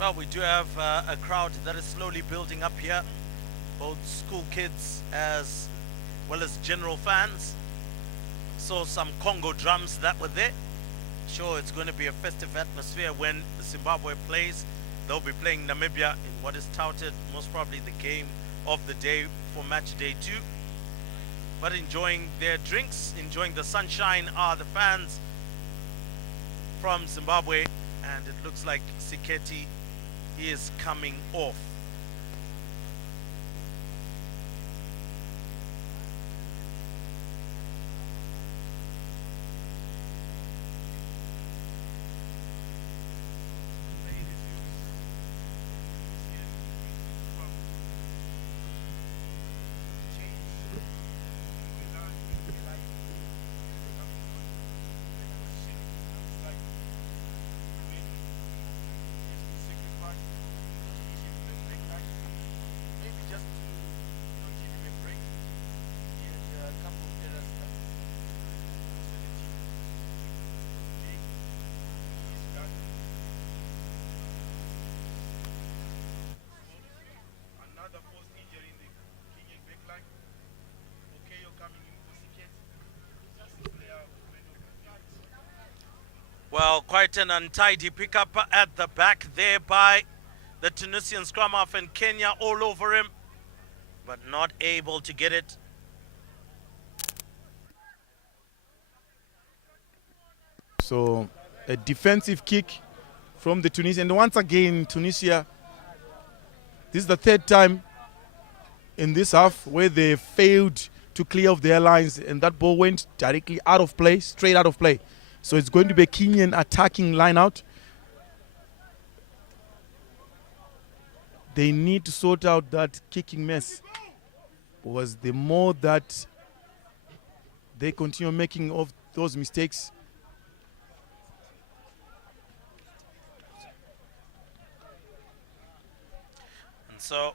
Well, we do have a crowd that is slowly building up here, both school kids as well as general fans. Saw some Congo drums that were there. Sure, it's going to be a festive atmosphere when Zimbabwe plays. They'll be playing Namibia in what is touted most probably the game of the day for match day 2. But enjoying their drinks, enjoying the sunshine are the fans from Zimbabwe, and it looks like Siketi is coming off. Well, quite an untidy pickup at the back there by the Tunisian scrum half, and Kenya all over him, but not able to get it. So a defensive kick from the Tunisian. And once again, Tunisia, this is the third time in this half where they failed to clear off their lines, and that ball went directly out of play, straight out of play. So it's going to be a Kenyan attacking line out. They need to sort out that kicking mess, because the more that they continue making of those mistakes, And so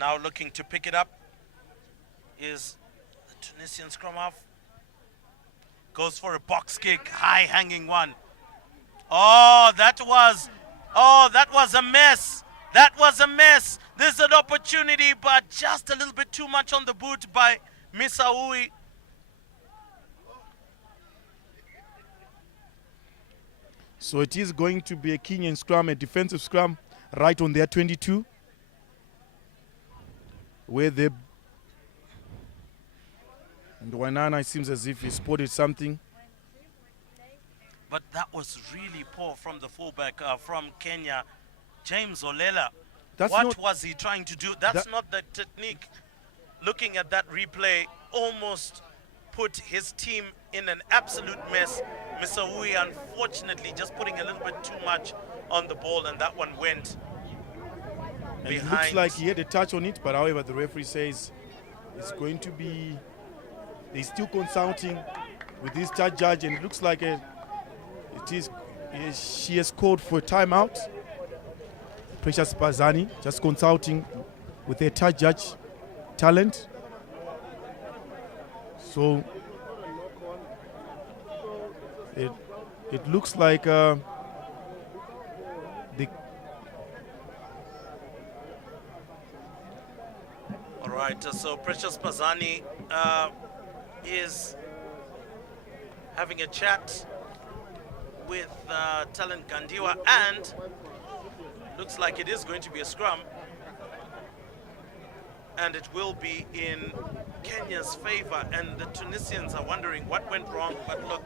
now looking to pick it up is the Tunisian scrum half. Goes for a box kick, high hanging one. Oh, that was a mess. That was a mess. There's an opportunity, but just a little bit too much on the boot by Misaoui. so it is going to be a Kenyan scrum, a defensive scrum, right on their 22, where they. And Wainana, it seems as if he spotted something. But that was really poor from the fullback from Kenya, James Olela. What was he trying to do? That's not the technique. Looking at that replay, almost put his team in an absolute mess. Misaoui, unfortunately, just putting a little bit too much on the ball, and that one went And behind. it looks like he had a touch on it, but however, the referee says it's going to be. They're still consulting with this judge, and it looks like she has called for a timeout. Precious Pazani just consulting with their judge talent. So it looks like the. All right, so Precious Pazani is having a chat with Talent Gandiwa, and looks like it is going to be a scrum, and it will be in Kenya's favor, and the Tunisians are wondering what went wrong, but look,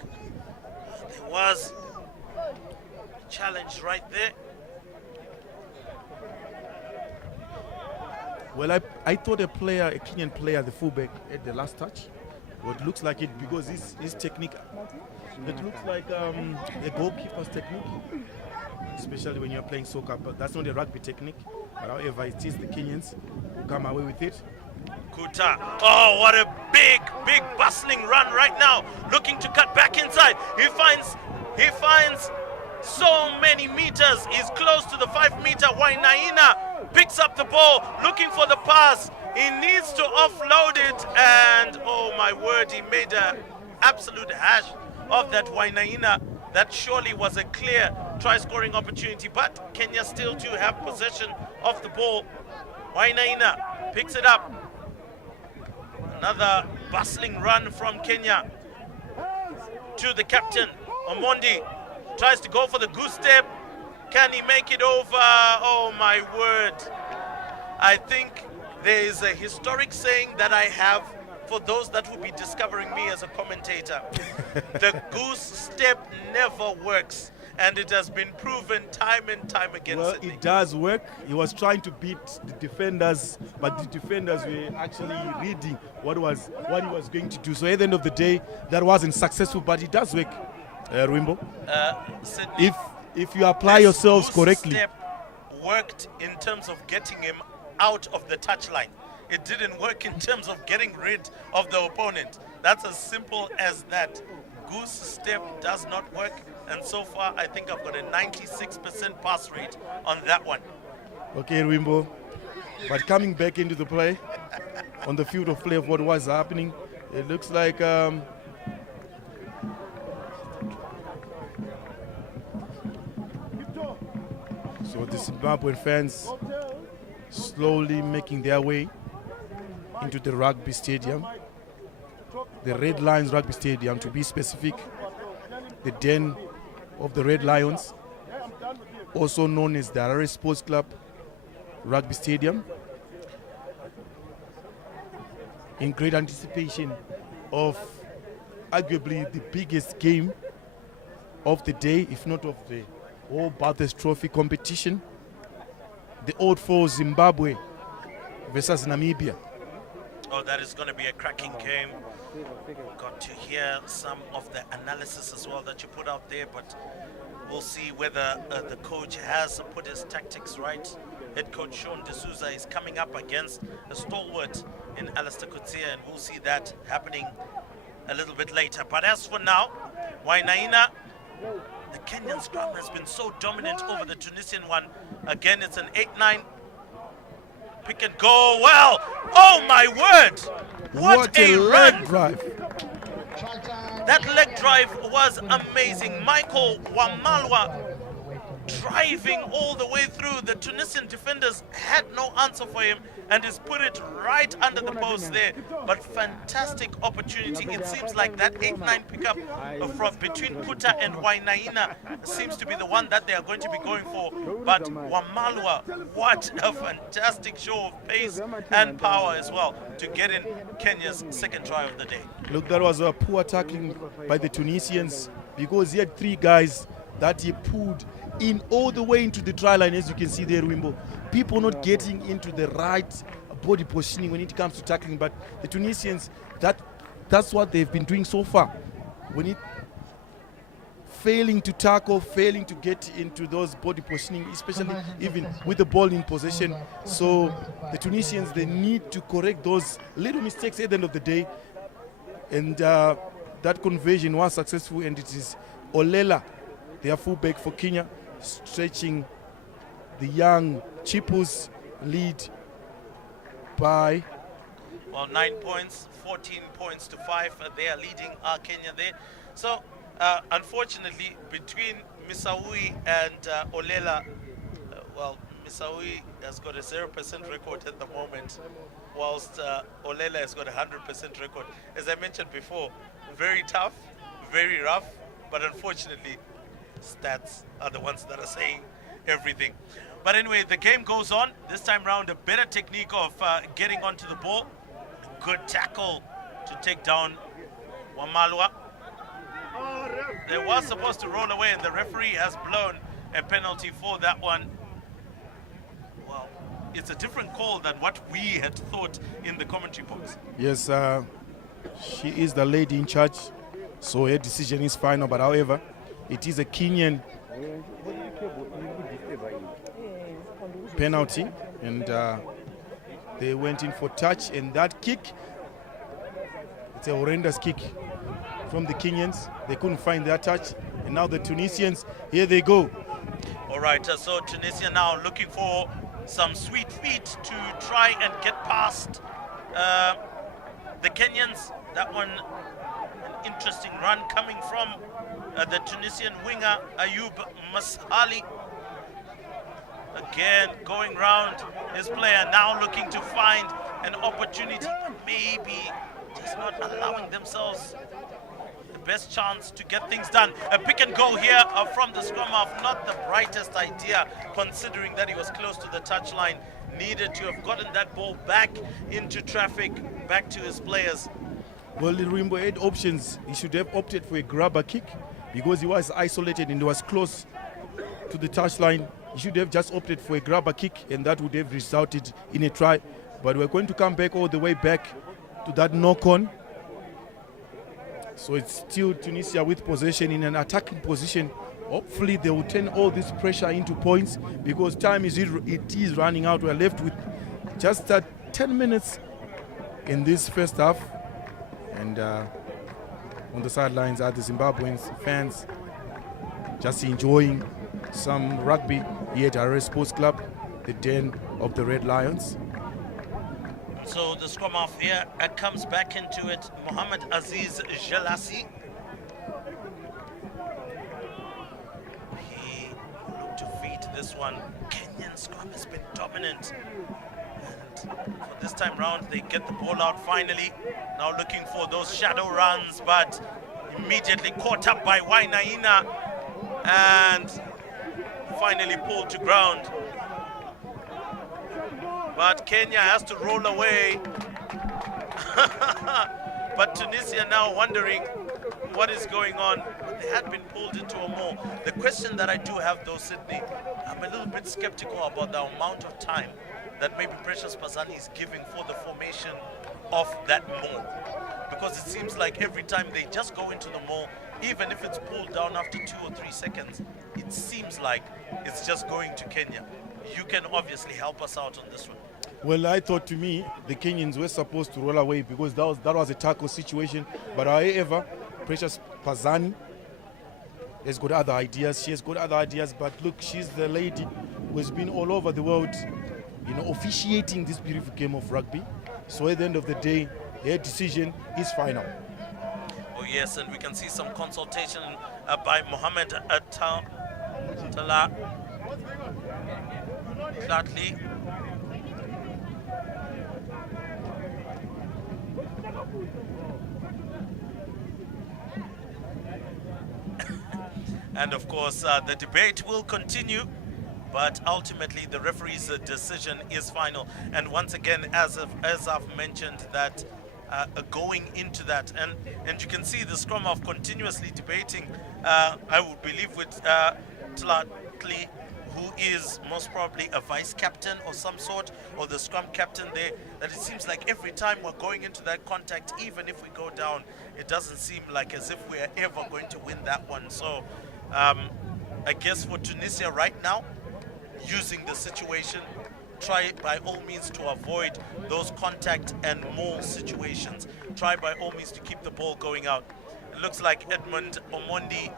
there was a challenge right there. Well, I thought a Kenyan player, the fullback, at the last touch. What looks like it, because his technique, it looks like a goalkeeper's technique, especially when you're playing soccer. But that's not a rugby technique. But however, it is the Kenyans who come away with it. Kuta. Oh, what a big bustling run right now. Looking to cut back inside. He finds so many meters. He's close to the 5 meter. Wainaina picks up the ball, looking for the pass. He needs to offload it, and oh my word, he made an absolute hash of that Wainaina. That surely was a clear try-scoring opportunity, but Kenya still do have possession of the ball. Wainaina picks it up. Another bustling run from Kenya to the captain. Omondi tries to go for the goose step. Can he make it over? Oh my word. I think there is a historic saying that I have for those that will be discovering me as a commentator. The goose step never works, and it has been proven time and time again. Well, Sydney. it does work. He was trying to beat the defenders, but the defenders were actually reading what he was going to do. So at the end of the day, that wasn't successful, but it does work, Rimbo. Sydney, If you apply this yourselves goose correctly. Step worked in terms of getting him out of the touchline. It didn't work in terms of getting rid of the opponent. That's as simple as that. Goose step does not work, and so far I think I've got a 96% pass rate on that one. Okay, Rimbo. But coming back into the play, on the field of play of what was happening, it looks like so the Zimbabwean fans slowly making their way into the rugby stadium, the Red Lions Rugby Stadium to be specific, the den of the Red Lions, also known as the Harare Sports Club Rugby Stadium, in great anticipation of arguably the biggest game of the day, if not of the whole Barthes Trophy competition, the Old Four Zimbabwe versus Namibia. Oh, that is going to be a cracking game. Got to hear some of the analysis as well that you put out there, but we'll see whether the coach has put his tactics right. Head coach Sean D'Souza is coming up against a stalwart in Alistair Coetzee, and we'll see that happening a little bit later. But as for now, Wainaina, the Kenyan scrum has been so dominant over the Tunisian one. Again, it's an 8-9 pick and go. Well, oh my word! What a leg run! drive. That leg drive was amazing. Michael Wamalwa driving all the way through. The Tunisian defenders had no answer for him, and he's put it right under the post there. But fantastic opportunity. It seems like that 8-9 pickup from between Kuta and Wainaina seems to be the one that they are going to be going for. But Wamalwa, what a fantastic show of pace and power as well to get in Kenya's second try of the day. Look, that was a poor tackling by the Tunisians, because he had three guys that he pulled in all the way into the try line, as you can see there, Wimbo. People not getting into the right body positioning when it comes to tackling, but the Tunisians, that's what they've been doing so far. When it failing to tackle, failing to get into those body positioning, especially even with the ball in possession. So the Tunisians, they need to correct those little mistakes at the end of the day. And that conversion was successful, and it is Olela, their fullback for Kenya, stretching the young Chipus lead by 9 points, 14 points to 5. They are leading Kenya there. So unfortunately, between Misawi and Olela, Misawi has got a 0% record at the moment, whilst Olela has got a 100% record. As I mentioned before, very tough, very rough, but unfortunately, stats are the ones that are saying everything. But anyway, the game goes on. This time round, a better technique of getting onto the ball. A good tackle to take down Wamalwa. They were supposed to roll away, and the referee has blown a penalty for that one. Well, it's a different call than what we had thought in the commentary box. Yes, she is the lady in charge, so her decision is final. But however, it is a Kenyan penalty, and they went in for touch, and that kick, it's a horrendous kick from the Kenyans. They couldn't find their touch, and now the Tunisians, here they go. All right, so Tunisia now looking for some sweet feet to try and get past the Kenyans. That one, an interesting run coming from the Tunisian winger Ayub Masali. Again, going round his player, now looking to find an opportunity, but maybe just not allowing themselves the best chance to get things done. A pick and go here from the scrum half, not the brightest idea, considering that he was close to the touchline. Needed to have gotten that ball back into traffic, back to his players. Well, Rimbo had options. He should have opted for a grabber kick, because he was isolated and he was close to the touchline. He should have just opted for a grabber kick, and that would have resulted in a try. But we're going to come back all the way back to that knock-on. So it's still Tunisia with possession in an attacking position. Hopefully they will turn all this pressure into points, because time it is running out. We're left with just 10 minutes in this first half. And on the sidelines are the Zimbabwean fans just enjoying some rugby here at Harare Sports Club, the den of the Red Lions. So the scrum half here comes back into it. Mohamed Aziz Jalasi. He looked to feed this one. Kenyan scrum has been dominant. And for this time round, they get the ball out finally. Now looking for those shadow runs, but immediately caught up by Wainaina. and finally pulled to ground. But Kenya has to roll away. But Tunisia now wondering what is going on. They had been pulled into a mole. The question that I do have though, Sydney, I'm a little bit skeptical about the amount of time that maybe Precious Pazani is giving for the formation of that mole. Because it seems like every time they just go into the mole, even if it's pulled down after 2 or 3 seconds, it seems like it's just going to Kenya. You can obviously help us out on this one. Well, I thought to me the Kenyans were supposed to roll away because that was a tackle situation. But however, Precious Pazani has got other ideas. She has got other ideas. But look, she's the lady who has been all over the world, officiating this beautiful game of rugby. So at the end of the day, her decision is final. Oh yes, and we can see some consultation by Mohammed Tala Flatly. And of course, the debate will continue, but ultimately the referee's decision is final. And once again, as I've mentioned, that going into that, and you can see the scrum half continuously debating, I would believe with Tlatli, who is most probably a vice captain or some sort, or the scrum captain there, that it seems like every time we're going into that contact, even if we go down, it doesn't seem like as if we are ever going to win that one. So I guess for Tunisia right now, using the situation, try by all means to avoid those contact and mole situations. Try by all means to keep the ball going out. It looks like Edmund Omondi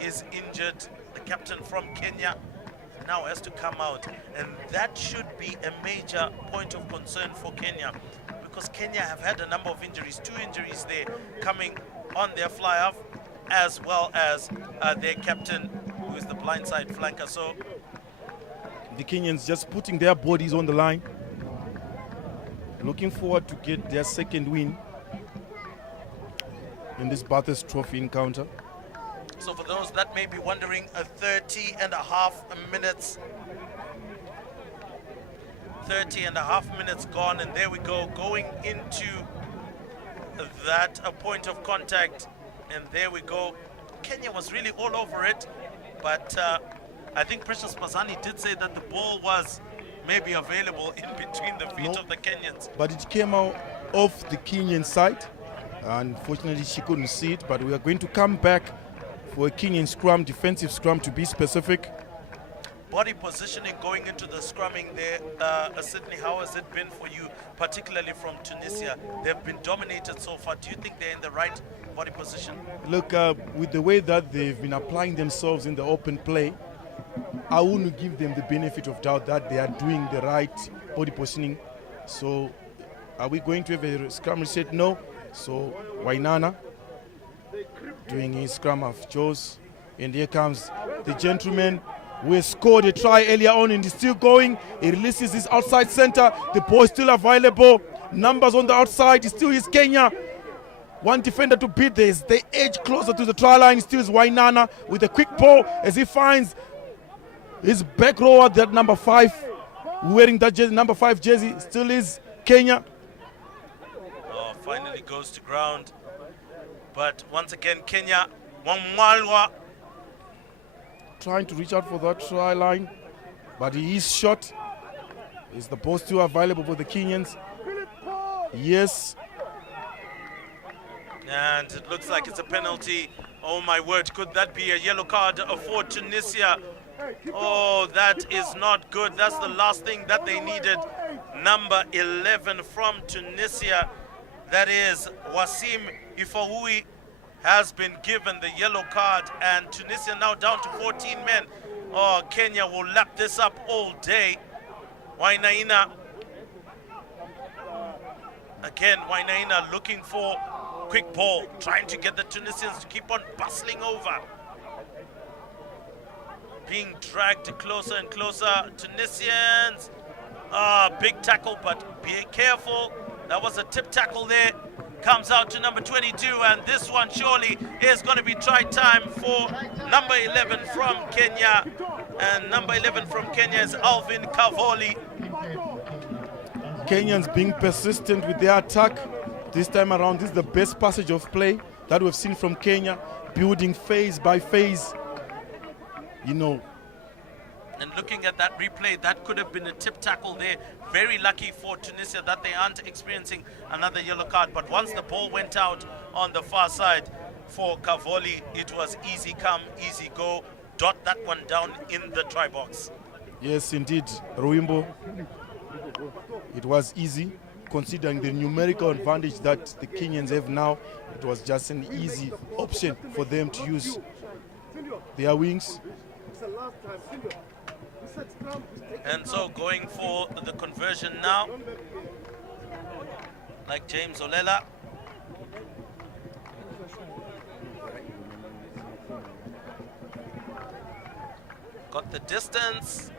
is injured. The captain from Kenya now has to come out, and that should be a major point of concern for Kenya, because Kenya have had a number of injuries, 2 injuries there coming on their fly off, as well as their captain, who is the blindside flanker. So the Kenyans just putting their bodies on the line, looking forward to get their second win in this Barthes Trophy encounter. So for those that may be wondering, 30.5 minutes. 30.5 minutes gone, and there we go, going into that point of contact, and there we go. Kenya was really all over it, but I think Precious Pazani did say that the ball was maybe available in between the feet of the Kenyans. But it came out off the Kenyan side. Unfortunately, she couldn't see it, but we are going to come back for a Kenyan scrum, defensive scrum to be specific. Body positioning going into the scrumming there, Sydney, how has it been for you, particularly from Tunisia? They've been dominated so far. Do you think they're in the right body position? Look, with the way that they've been applying themselves in the open play, I wouldn't give them the benefit of doubt that they are doing the right body positioning. So are we going to have a scrum reset? No. So Wainana doing his scrum of chores, and here comes the gentleman who has scored a try earlier on and is still going. He releases his outside center. The ball is still available. Numbers on the outside. It's still his Kenya. One defender to beat. There's the edge closer to the try line. Still is Wainana with a quick ball as he finds his back rower, that number 5, wearing that jersey, number 5 jersey. Still is Kenya. Oh, finally goes to ground. But once again, Kenya, Wamwalwa trying to reach out for that try line, but he is short. Is the ball still available for the Kenyans? Yes. And it looks like it's a penalty. Oh my word, could that be a yellow card for Tunisia? Oh, that is not good. That's the last thing that they needed. Number 11 from Tunisia, that is Wasim Ifahui, has been given the yellow card, and Tunisia now down to 14 men. Oh, Kenya will lap this up all day. Wainaina. Again, Wainaina looking for quick ball, trying to get the Tunisians to keep on bustling over. Being dragged closer and closer. Tunisians. Big tackle, but be careful. That was a tip tackle there. comes out to number 22, and this one surely is going to be try time for number 11 from Kenya. And number 11 from Kenya is Alvin Kavoli. Kenyans being persistent with their attack. This time around, this is the best passage of play that we've seen from Kenya, building phase by phase. You know, and looking at that replay, that could have been a tip tackle there. Very lucky for Tunisia that they aren't experiencing another yellow card. But once the ball went out on the far side for Kavoli, it was easy come, easy go. Dot that one down in the try box. Yes, indeed, Ruimbo. It was easy, considering the numerical advantage that the Kenyans have now. It was just an easy option for them to use their wings. And so going for the conversion now, like James Olela. Got the distance,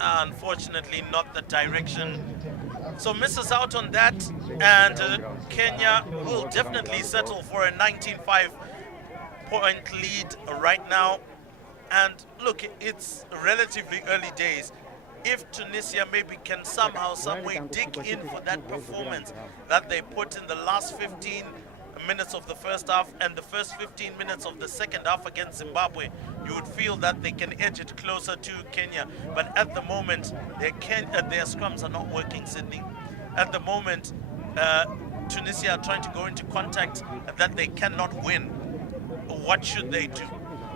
unfortunately not the direction. So misses out on that, and Kenya will definitely settle for a 19-5 point lead right now. And look, it's relatively early days. If Tunisia maybe can somehow, some way dig in for that performance that they put in the last 15 minutes of the first half and the first 15 minutes of the second half against Zimbabwe, you would feel that they can edge it closer to Kenya. But at the moment, their scrums are not working, Sydney. At the moment, Tunisia are trying to go into contact that they cannot win. What should they do?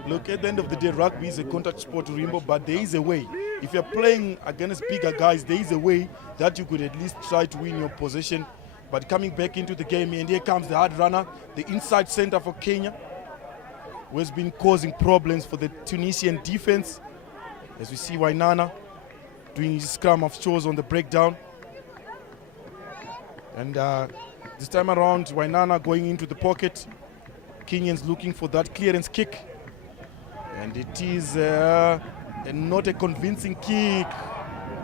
Look, at the end of the day, rugby is a contact sport, Rimbo, but there is a way. If you're playing against bigger guys, there is a way that you could at least try to win your possession. But coming back into the game, and here comes the hard runner, the inside center for Kenya, who has been causing problems for the Tunisian defense. As we see Wainana doing his scrum of chores on the breakdown. And this time around, Wainana going into the pocket. Kenyans looking for that clearance kick. And it is not a convincing kick.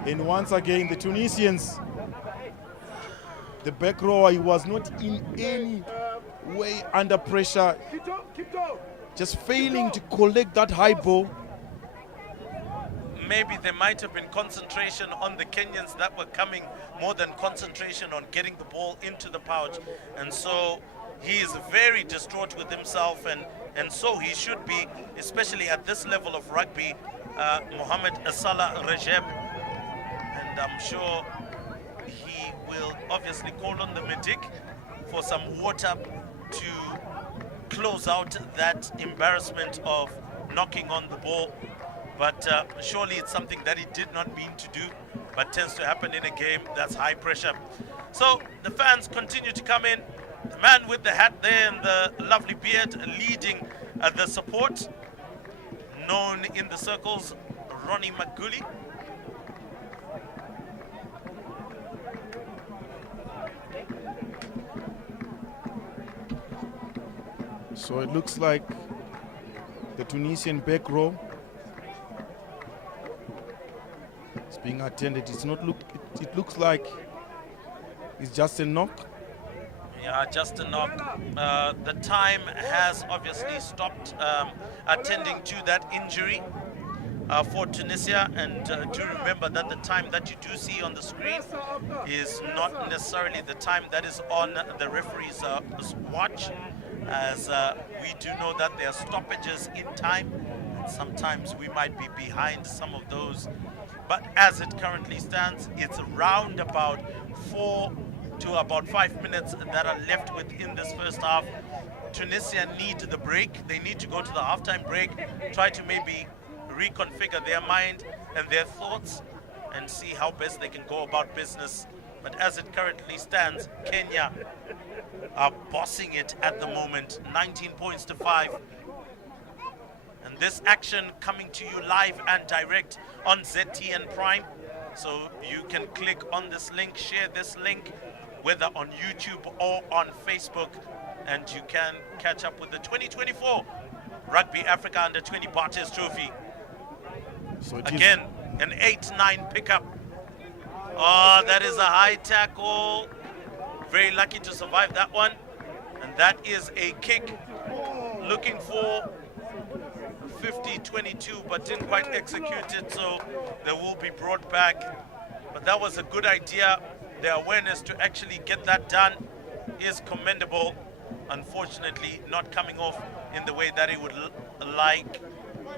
And once again, the Tunisians, the back rower, he was not in any way under pressure. Just failing to collect that high ball. Maybe there might have been concentration on the Kenyans that were coming more than concentration on getting the ball into the pouch. And so he is very distraught with himself, and so he should be, especially at this level of rugby, Mohamed Salah Rajab. And I'm sure he will obviously call on the medic for some water to close out that embarrassment of knocking on the ball. But surely it's something that he did not mean to do, but tends to happen in a game that's high pressure. So the fans continue to come in. The man with the hat there and the lovely beard leading the support, known in the circles, Ronnie Maguli. So it looks like the Tunisian back row is being attended. It looks like it's just a knock. Yeah, just a knock. The time has obviously stopped attending to that injury for Tunisia, and do remember that the time that you do see on the screen is not necessarily the time that is on the referee's watch, as we do know that there are stoppages in time, and sometimes we might be behind some of those. But as it currently stands, it's around about 4 to about 5 minutes that are left within this first half. Tunisia need the break. They need to go to the halftime break, try to maybe reconfigure their mind and their thoughts and see how best they can go about business. But as it currently stands, Kenya are bossing it at the moment, 19 points to 5. And this action coming to you live and direct on ZTN Prime. So you can click on this link, share this link, whether on YouTube or on Facebook, and you can catch up with the 2024 Rugby Africa Under-20 Barthes Trophy. So again, an 8-9 pickup. Oh, that is a high tackle. Very lucky to survive that one. And that is a kick looking for 50-22, but didn't quite execute it, so they will be brought back. But that was a good idea. The awareness to actually get that done is commendable. Unfortunately, not coming off in the way that he would like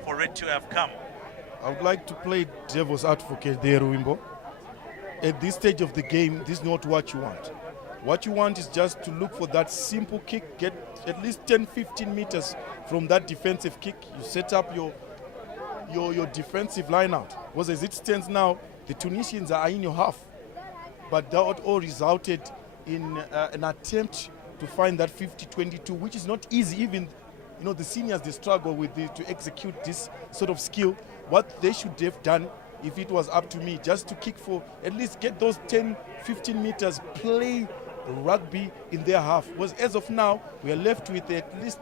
for it to have come. I would like to play devil's advocate there, Wimbo. At this stage of the game, this is not what you want. What you want is just to look for that simple kick, get at least 10-15 meters from that defensive kick. You set up your defensive line out. Because as it stands now, the Tunisians are in your half. But that all resulted in an attempt to find that 50-22, which is not easy. Even the seniors, they struggle with to execute this sort of skill. What they should have done, if it was up to me, just to kick for at least get those 10-15 meters, play rugby in their half. Because as of now, we are left with at least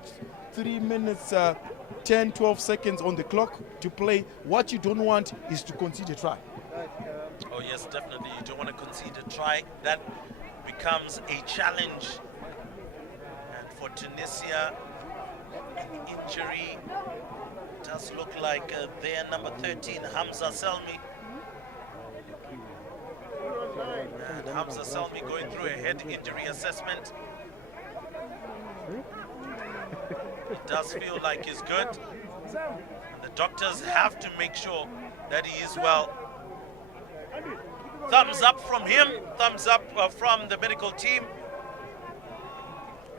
3 minutes, 10-12 seconds on the clock to play. What you don't want is to concede a try. Oh yes, definitely. You don't want to concede a try. That becomes a challenge. And for Tunisia, an injury does look like their number 13, Hamza Selmi. And Hamza Selmi going through a head injury assessment. It does feel like he's good. And the doctors have to make sure that he is well. Thumbs up from him, thumbs up from the medical team.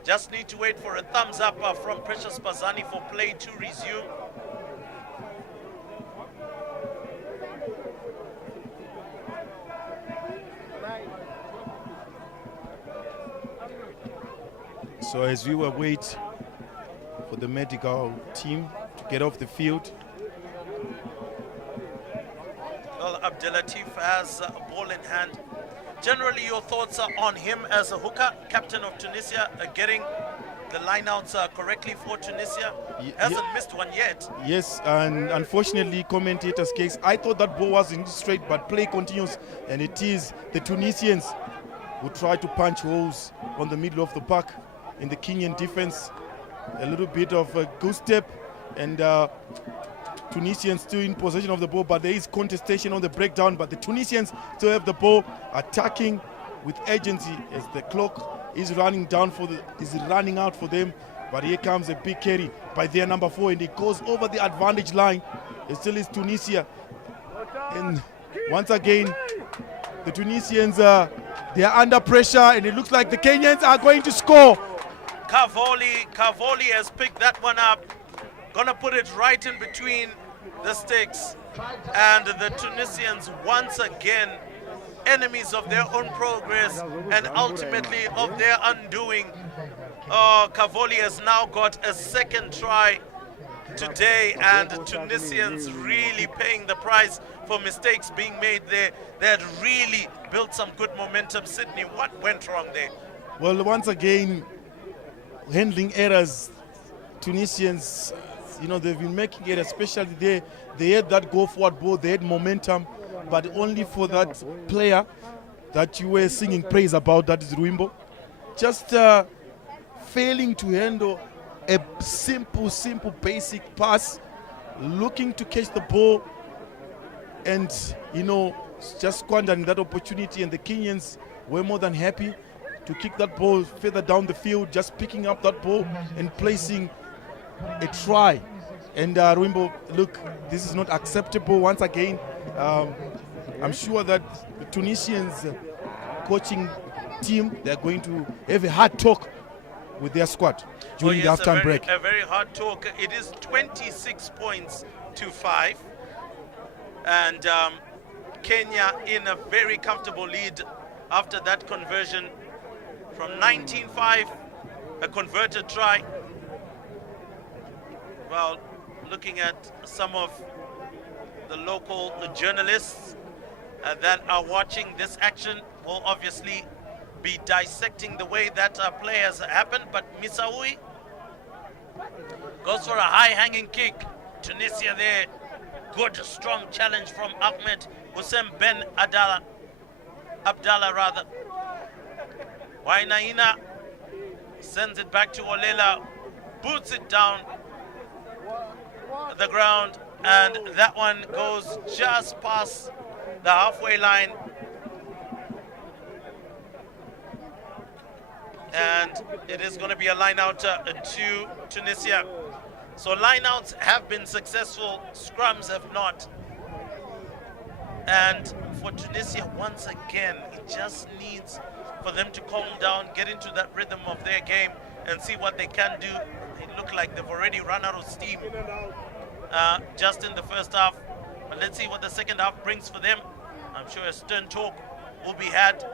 Just need to wait for a thumbs up from Precious Bazani for play to resume. So as we wait for the medical team to get off the field, well, Abdelatif has a ball in hand. Generally, your thoughts are on him as a hooker, captain of Tunisia, getting the lineouts correctly for Tunisia. Hasn't missed one yet. Yes, and unfortunately, commentator's case, I thought that ball wasn't straight, but play continues, and it is the Tunisians who try to punch holes on the middle of the park in the Kenyan defense. A little bit of a goose step, and Tunisians still in possession of the ball, but there is contestation on the breakdown. But the Tunisians still have the ball, attacking with urgency as the clock is running out for them. But here comes a big carry by their number 4, and it goes over the advantage line. It still is Tunisia, and once again, the Tunisians they are under pressure, and it looks like the Kenyans are going to score. Cavoli has picked that one up. Gonna put it right in between the sticks. And the Tunisians, once again, enemies of their own progress and ultimately of their undoing. Cavoli has now got a second try today, and the Tunisians really paying the price for mistakes being made there. They had really built some good momentum. Sydney, what went wrong there? Well, once again, handling errors. Tunisians, they've been making it, especially there. They had that go forward ball, they had momentum, but only for that player that you were singing praise about, that is Ruimbo, just failing to handle a simple, basic pass, looking to catch the ball, and just squandering that opportunity. And the Kenyans were more than happy to kick that ball further down the field, just picking up that ball and placing a try. And Ruimbo, look, this is not acceptable. Once again, I'm sure that the Tunisians coaching team, they're going to have a hard talk with their squad during the halftime break. A very hard talk. It is 26 points to 5. And Kenya in a very comfortable lead after that conversion from 19-5, a converted try. Well, looking at some of the local journalists that are watching this action will obviously be dissecting the way that play has happened, but Misaoui goes for a high-hanging kick. Tunisia there, good strong challenge from Ahmed Hussein Ben Abdallah rather. Wainaina sends it back to Olela, boots it down the ground, and that one goes just past the halfway line. And it is going to be a line out to Tunisia. So line outs have been successful, scrums have not. And for Tunisia, once again, it just needs for them to calm down, get into that rhythm of their game, and see what they can do. They look like they've already run out of steam just in the first half. But let's see what the second half brings for them. I'm sure a stern talk will be had.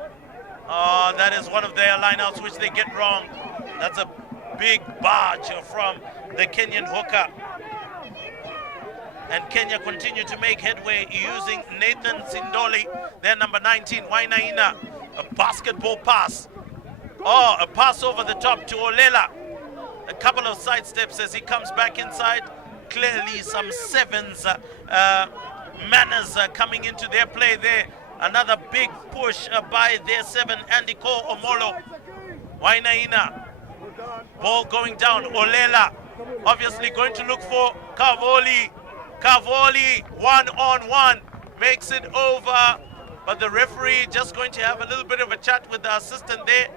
That is one of their lineouts which they get wrong. That's a big barge from the Kenyan hooker. And Kenya continue to make headway using Nathan Sindoli, their number 19, Wainaina. A basketball pass. Oh, a pass over the top to Olela. A couple of side steps as he comes back inside. Clearly some sevens manners coming into their play there. Another big push by their 7, Andy Cole Omolo. Wainaina. Ball going down. Olela obviously going to look for Kavoli. Kavoli, 1-on-1, makes it over. But the referee just going to have a little bit of a chat with the assistant there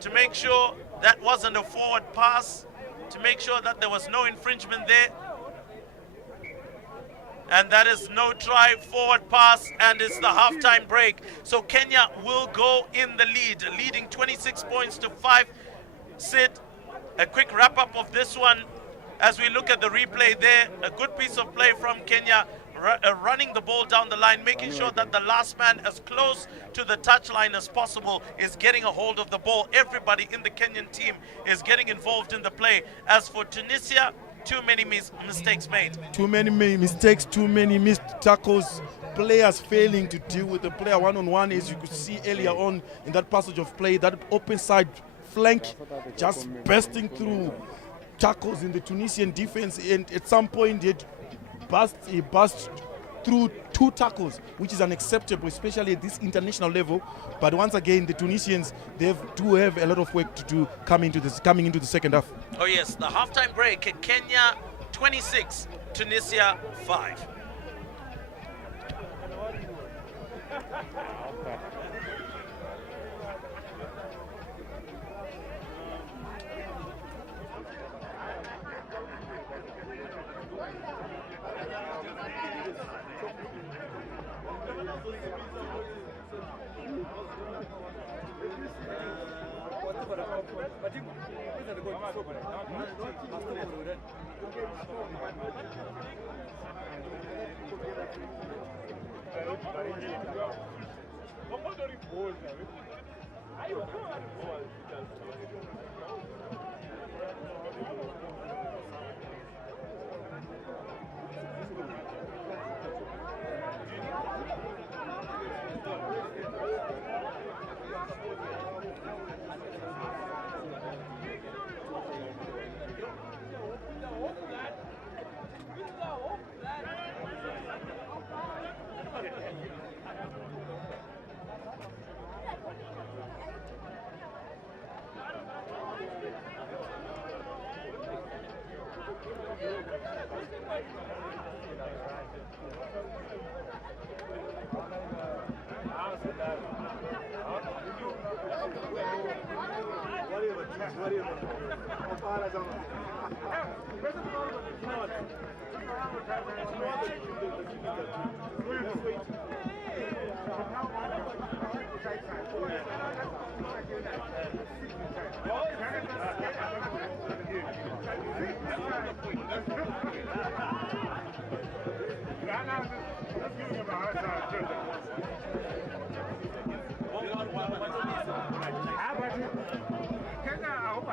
to make sure that wasn't a forward pass, to make sure that there was no infringement there. And that is no try, forward pass, and it's the halftime break. So Kenya will go in the lead, leading 26 points to 5. Sid, a quick wrap up of this one as we look at the replay there. A good piece of play from Kenya, running the ball down the line, making sure that the last man as close to the touchline as possible is getting a hold of the ball. Everybody in the Kenyan team is getting involved in the play. As for Tunisia, too many mistakes made. Too many mistakes, too many missed tackles, players failing to deal with the player one-on-one, as you could see earlier on in that passage of play, that open side flank just bursting through tackles in the Tunisian defense, and at some point he burst through 2 tackles, which is unacceptable, especially at this international level. But once again, the Tunisians, they do have a lot of work to do coming into the second half. Oh yes, the halftime break, Kenya 26, Tunisia 5.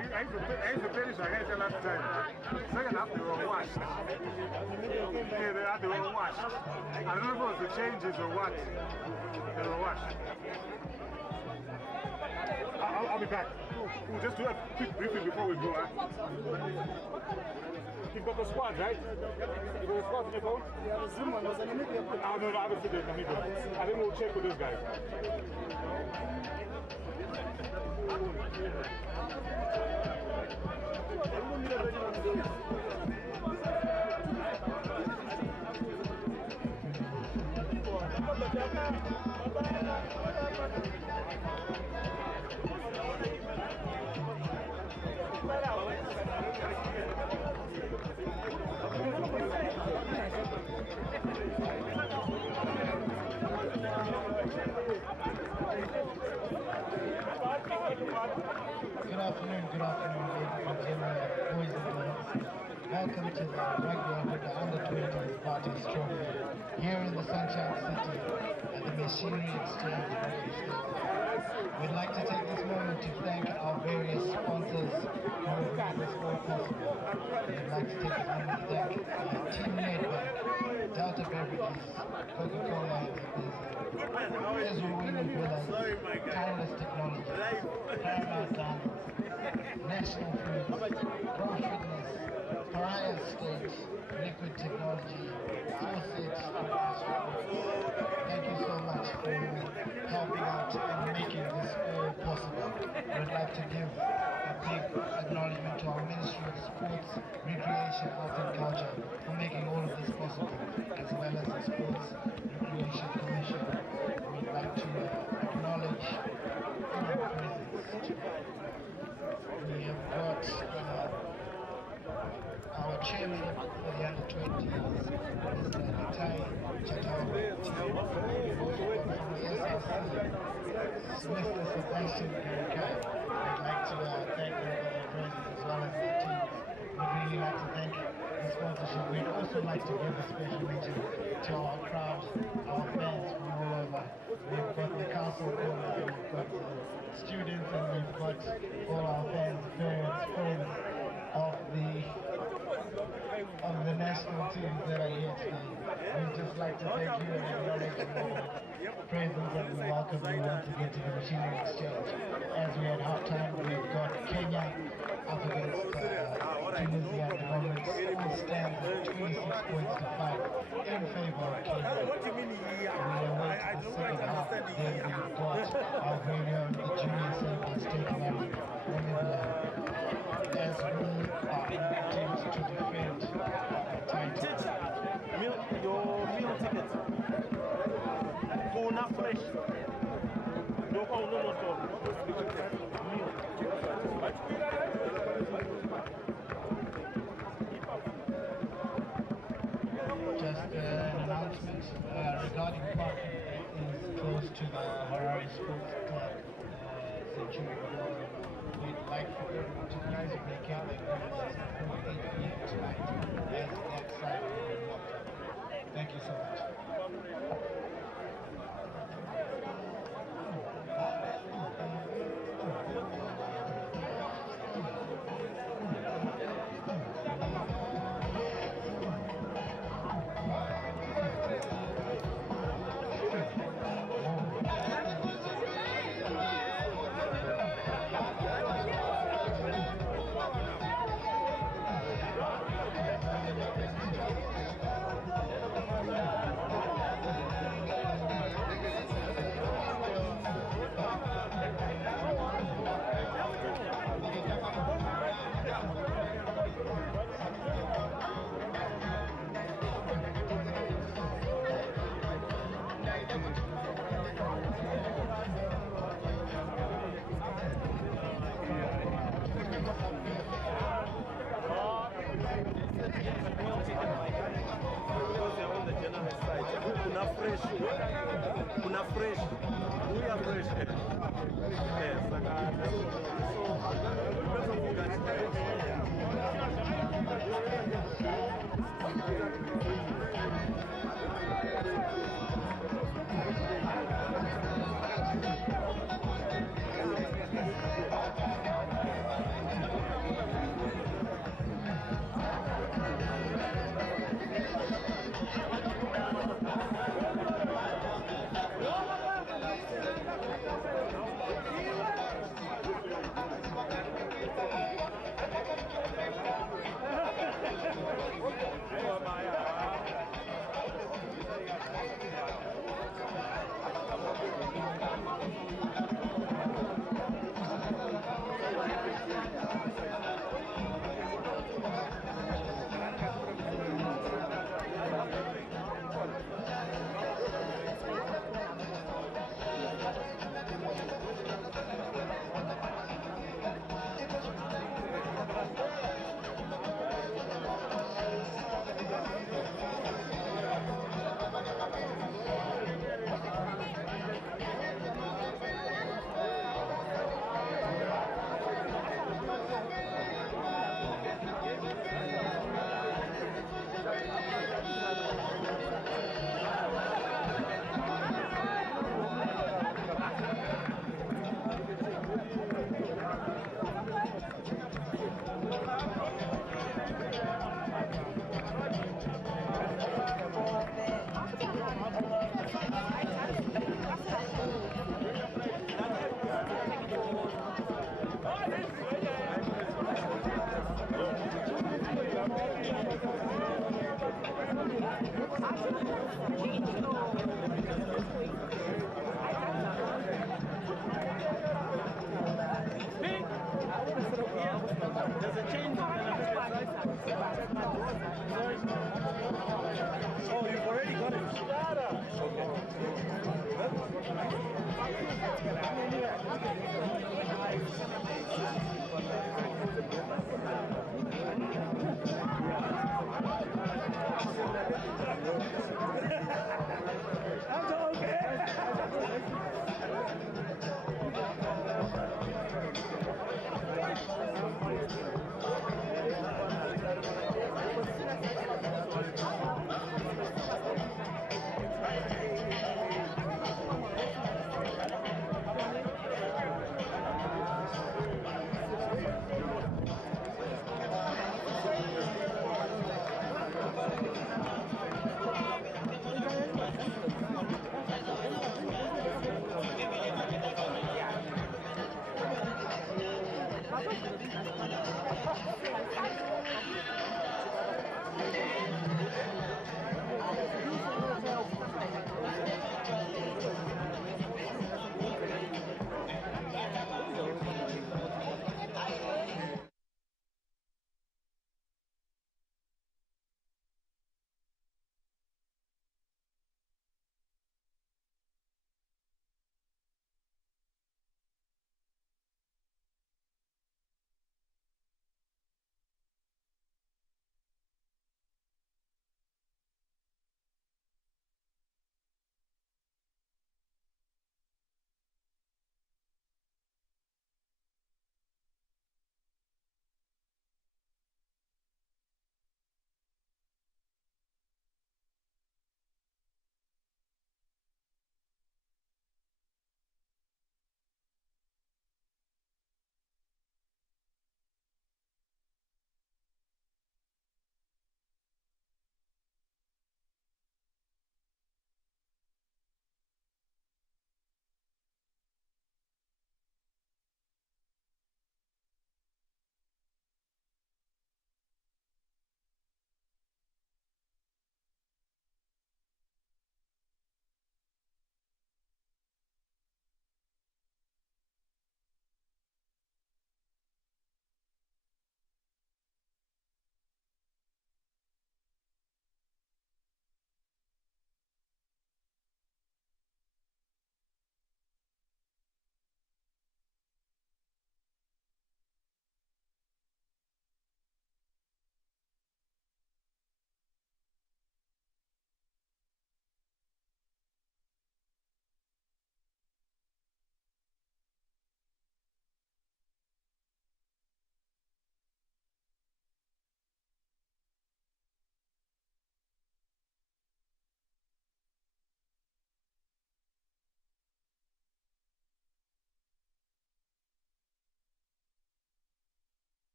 I used to finish ahead the last time. Second half, they were washed. Yeah, they were washed. I don't know if it was the changes or what. They were washed. I'll be back. We'll just do a quick briefing before we go. You've got the squad, right? You've got the squad on your phone? Yeah, the Zoom one was an Namibia. No, I haven't seen the Namibia. I think we'll check with those guys. afternoon, ladies and gentlemen, boys and girls. Welcome to the Rugby Africa Under-20s Barthes Trophy here in the Sunshine City at the Machinery Exchange Real Estate. We'd like to take this moment to thank our various sponsors who have made this all possible. We'd like to take this moment to thank Team Nedbank, Delta Beverages, Coca-Cola Enterprises, Israel Winning Villas, Timeless Technologies, Paramount Diamonds, National Foods, Pro Fitness, Pariah State, Liquid Technology, Foresight, thank you so much for helping out and making this all possible. We'd like to give a big acknowledgement to our Ministry of Sports, Recreation, Arts and Culture for making all of this possible, as well as the Sports Recreation Commission. We'd like to acknowledge our presence today. We have got our chairman for the Under-20s, Mr. Natai Chatao. We've also got from the SRC, Mr. Sebastian Garikai. We'd like to thank them for their presence as well as their teams. We'd really like to thank the sponsorship. We'd also like to give a special mention to our crowd, our fans from all over. We've got the Castle Corner, we've got the students, and we've got all our fans, parents, friends of the national teams that are here today. We'd just like to thank you and acknowledge your presence, and we welcome you once again to the Machinery Exchange. As we had halftime, we've got Kenya up against Tunisia at the moment. Score stands at 26 points to 5 in favor of Kenya. We await the second half. Then we've got our very own, the junior Sabres taking on Namibia, as we are in attempt to defend the title. Your meal ticket. Go not fresh. No, Just an announcement regarding parking is close to the Harare Sports Club Century. We'd like for everyone to please vacate their premises before 8 p.m. tonight, as that side will be locked up. Thank you so much. Kuna fresh. We are fresh. Yes, Oh, you've already got it.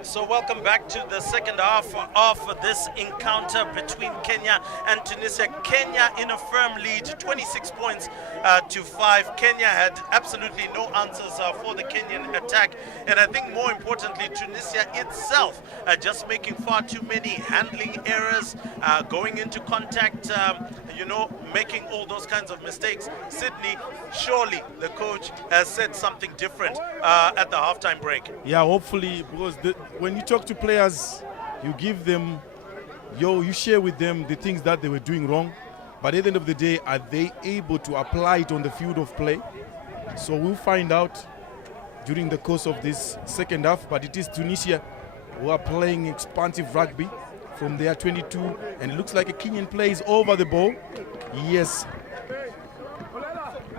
So welcome back to the second half of this encounter between Kenya and Tunisia. Kenya in a firm lead, 26 points to 5. Kenya had absolutely no answers for the Kenyan attack. And I think more importantly, Tunisia itself just making far too many handling errors, going into contact, making all those kinds of mistakes. Sydney, surely the coach has said something different at the halftime break. Yeah, hopefully, because when you talk to players, you give them, you share with them the things that they were doing wrong. But at the end of the day, are they able to apply it on the field of play? So we'll find out during the course of this second half. But it is Tunisia who are playing expansive rugby from their 22. And it looks like a Kenyan plays over the ball. Yes.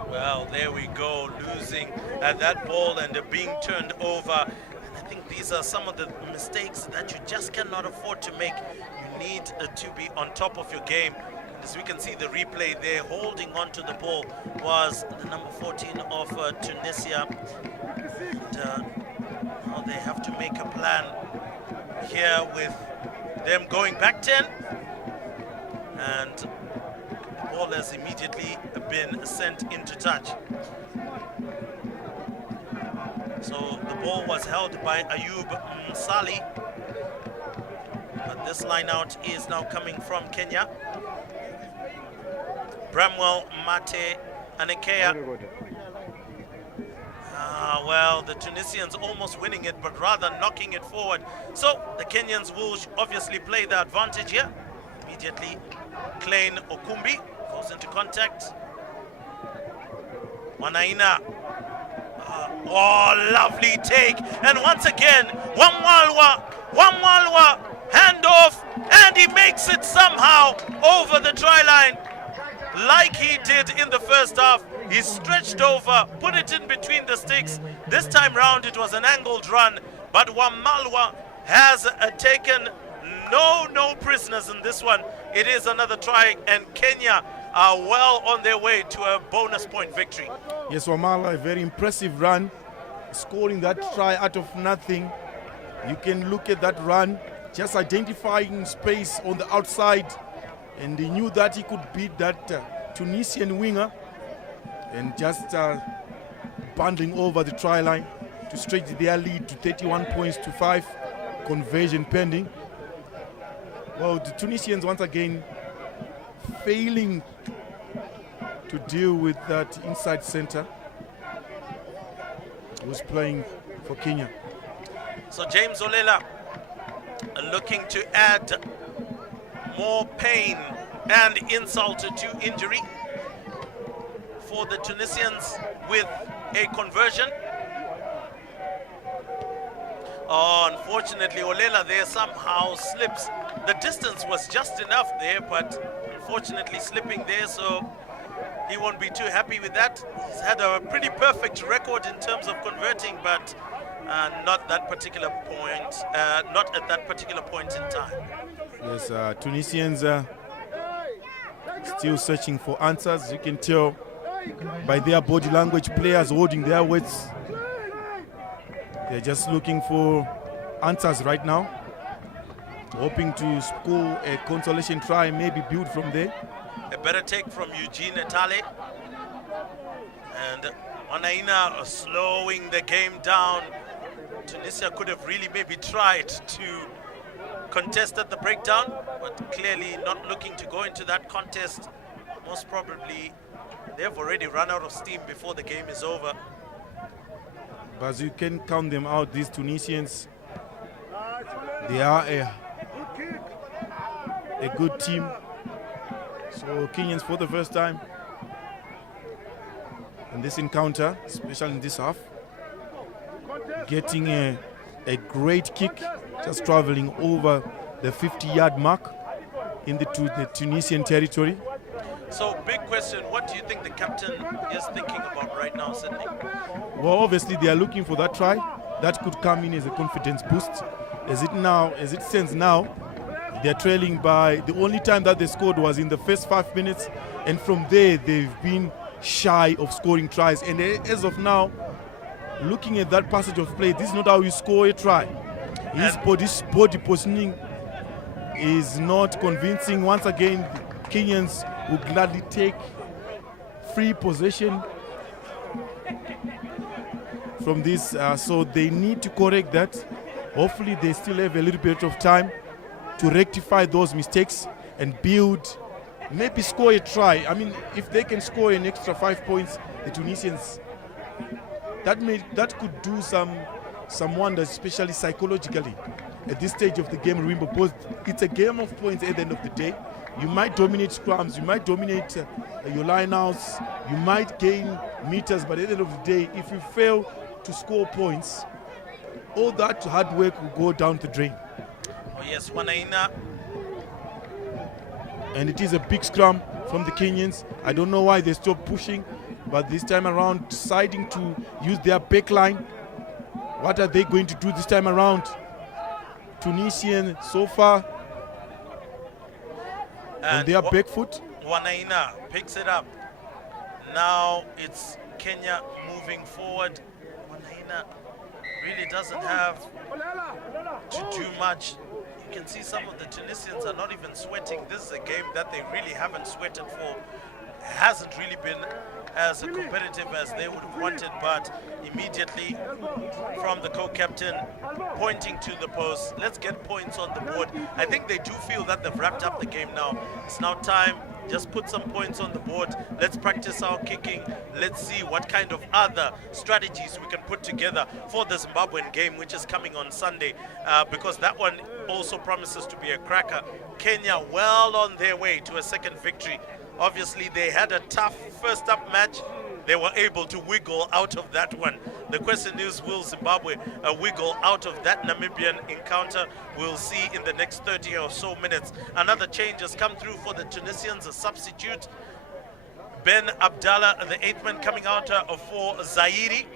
Well, there we go, losing that ball and being turned over. And I think these are some of the mistakes that you just cannot afford to make. You need to be on top of your game. And as we can see the replay there, holding on to the ball was the number 14 of Tunisia. And, now they have to make a plan here with them going back 10. And the ball has immediately been sent into touch. So the ball was held by Ayub Msali. But this line out is now coming from Kenya. Bramwell, Mate, Anekea. Well, the Tunisians almost winning it, but rather knocking it forward. So the Kenyans will obviously play the advantage here. Immediately, Klein Okumbi goes into contact. Wanaina. Oh, lovely take. And once again, Wamwalwa, handoff, and he makes it somehow over the try line. Like he did in the first half. He stretched over, put it in between the sticks. This time round it was an angled run, but Wamalwa has taken no prisoners in this one. It is another try, and Kenya are well on their way to a bonus point victory. Yes, Wamalwa, a very impressive run, scoring that try out of nothing. You can look at that run, just identifying space on the outside, and he knew that he could beat that Tunisian winger, and just bundling over the try line to stretch their lead to 31 points to 5, conversion pending. Well, the Tunisians once again failing to deal with that inside center who's playing for Kenya. So James Olela looking to add more pain and insult to injury for the Tunisians with a conversion. Oh, unfortunately, Olela there somehow slips. The distance was just enough there, but unfortunately slipping there, so he won't be too happy with that. He's had a pretty perfect record in terms of converting, but not that particular point, not at that particular point in time. Yes, Tunisians still searching for answers. You can tell by their body language, players holding their words. They're just looking for answers right now, hoping to score a consolation try, maybe build from there. A better take from Eugene Etale. And Wanaina slowing the game down. Tunisia could have really maybe tried to contest at the breakdown, but clearly not looking to go into that contest. Most probably they've already run out of steam before the game is over. But you can count them out, these Tunisians. They are a good team. So Kenyans for the first time in this encounter, especially in this half, getting a great kick, just traveling over the 50-yard mark into the Tunisian territory. So, big question, what do you think the captain is thinking about right now, Sydney? Well, obviously they are looking for that try. That could come in as a confidence boost. As it stands now, they're trailing by, the only time that they scored was in the first 5 minutes, and from there they've been shy of scoring tries. And as of now, looking at that passage of play, this is not how you score a try. His body positioning is not convincing. Once again, the Kenyans will gladly take free possession from this, so they need to correct that. Hopefully they still have a little bit of time to rectify those mistakes and build, maybe score a try. I mean, if they can score an extra 5 points, the Tunisians, that could do some wonders, especially psychologically at this stage of the game, remember, because it's a game of points at the end of the day. You might dominate scrums, you might dominate your lineouts, you might gain meters, but at the end of the day, if you fail to score points, all that hard work will go down the drain. Oh yes, Wanaina. And it is a big scrum from the Kenyans. I don't know why they stopped pushing, but this time around deciding to use their back line. What are they going to do this time around? Tunisian so far on their back foot. Wanaina picks it up. Now it's Kenya moving forward. Wanaina really doesn't have to do much. You can see some of the Tunisians are not even sweating. This is a game that they really haven't sweated for. It hasn't really been as competitive as they would have wanted, but immediately from the co-captain pointing to the post, let's get points on the board. I think they do feel that they've wrapped up the game now. It's now time just put some points on the board. Let's practice our kicking. Let's see what kind of other strategies we can put together for the Zimbabwean game, which is coming on Sunday, because that one also promises to be a cracker. Kenya well on their way to a second victory. Obviously, they had a tough first up match. They were able to wiggle out of that one. The question is, will Zimbabwe wiggle out of that Namibian encounter? We'll see in the next 30 or so minutes. Another change has come through for the Tunisians, a substitute. Ben Abdallah, the 8th man, coming out for Zairi,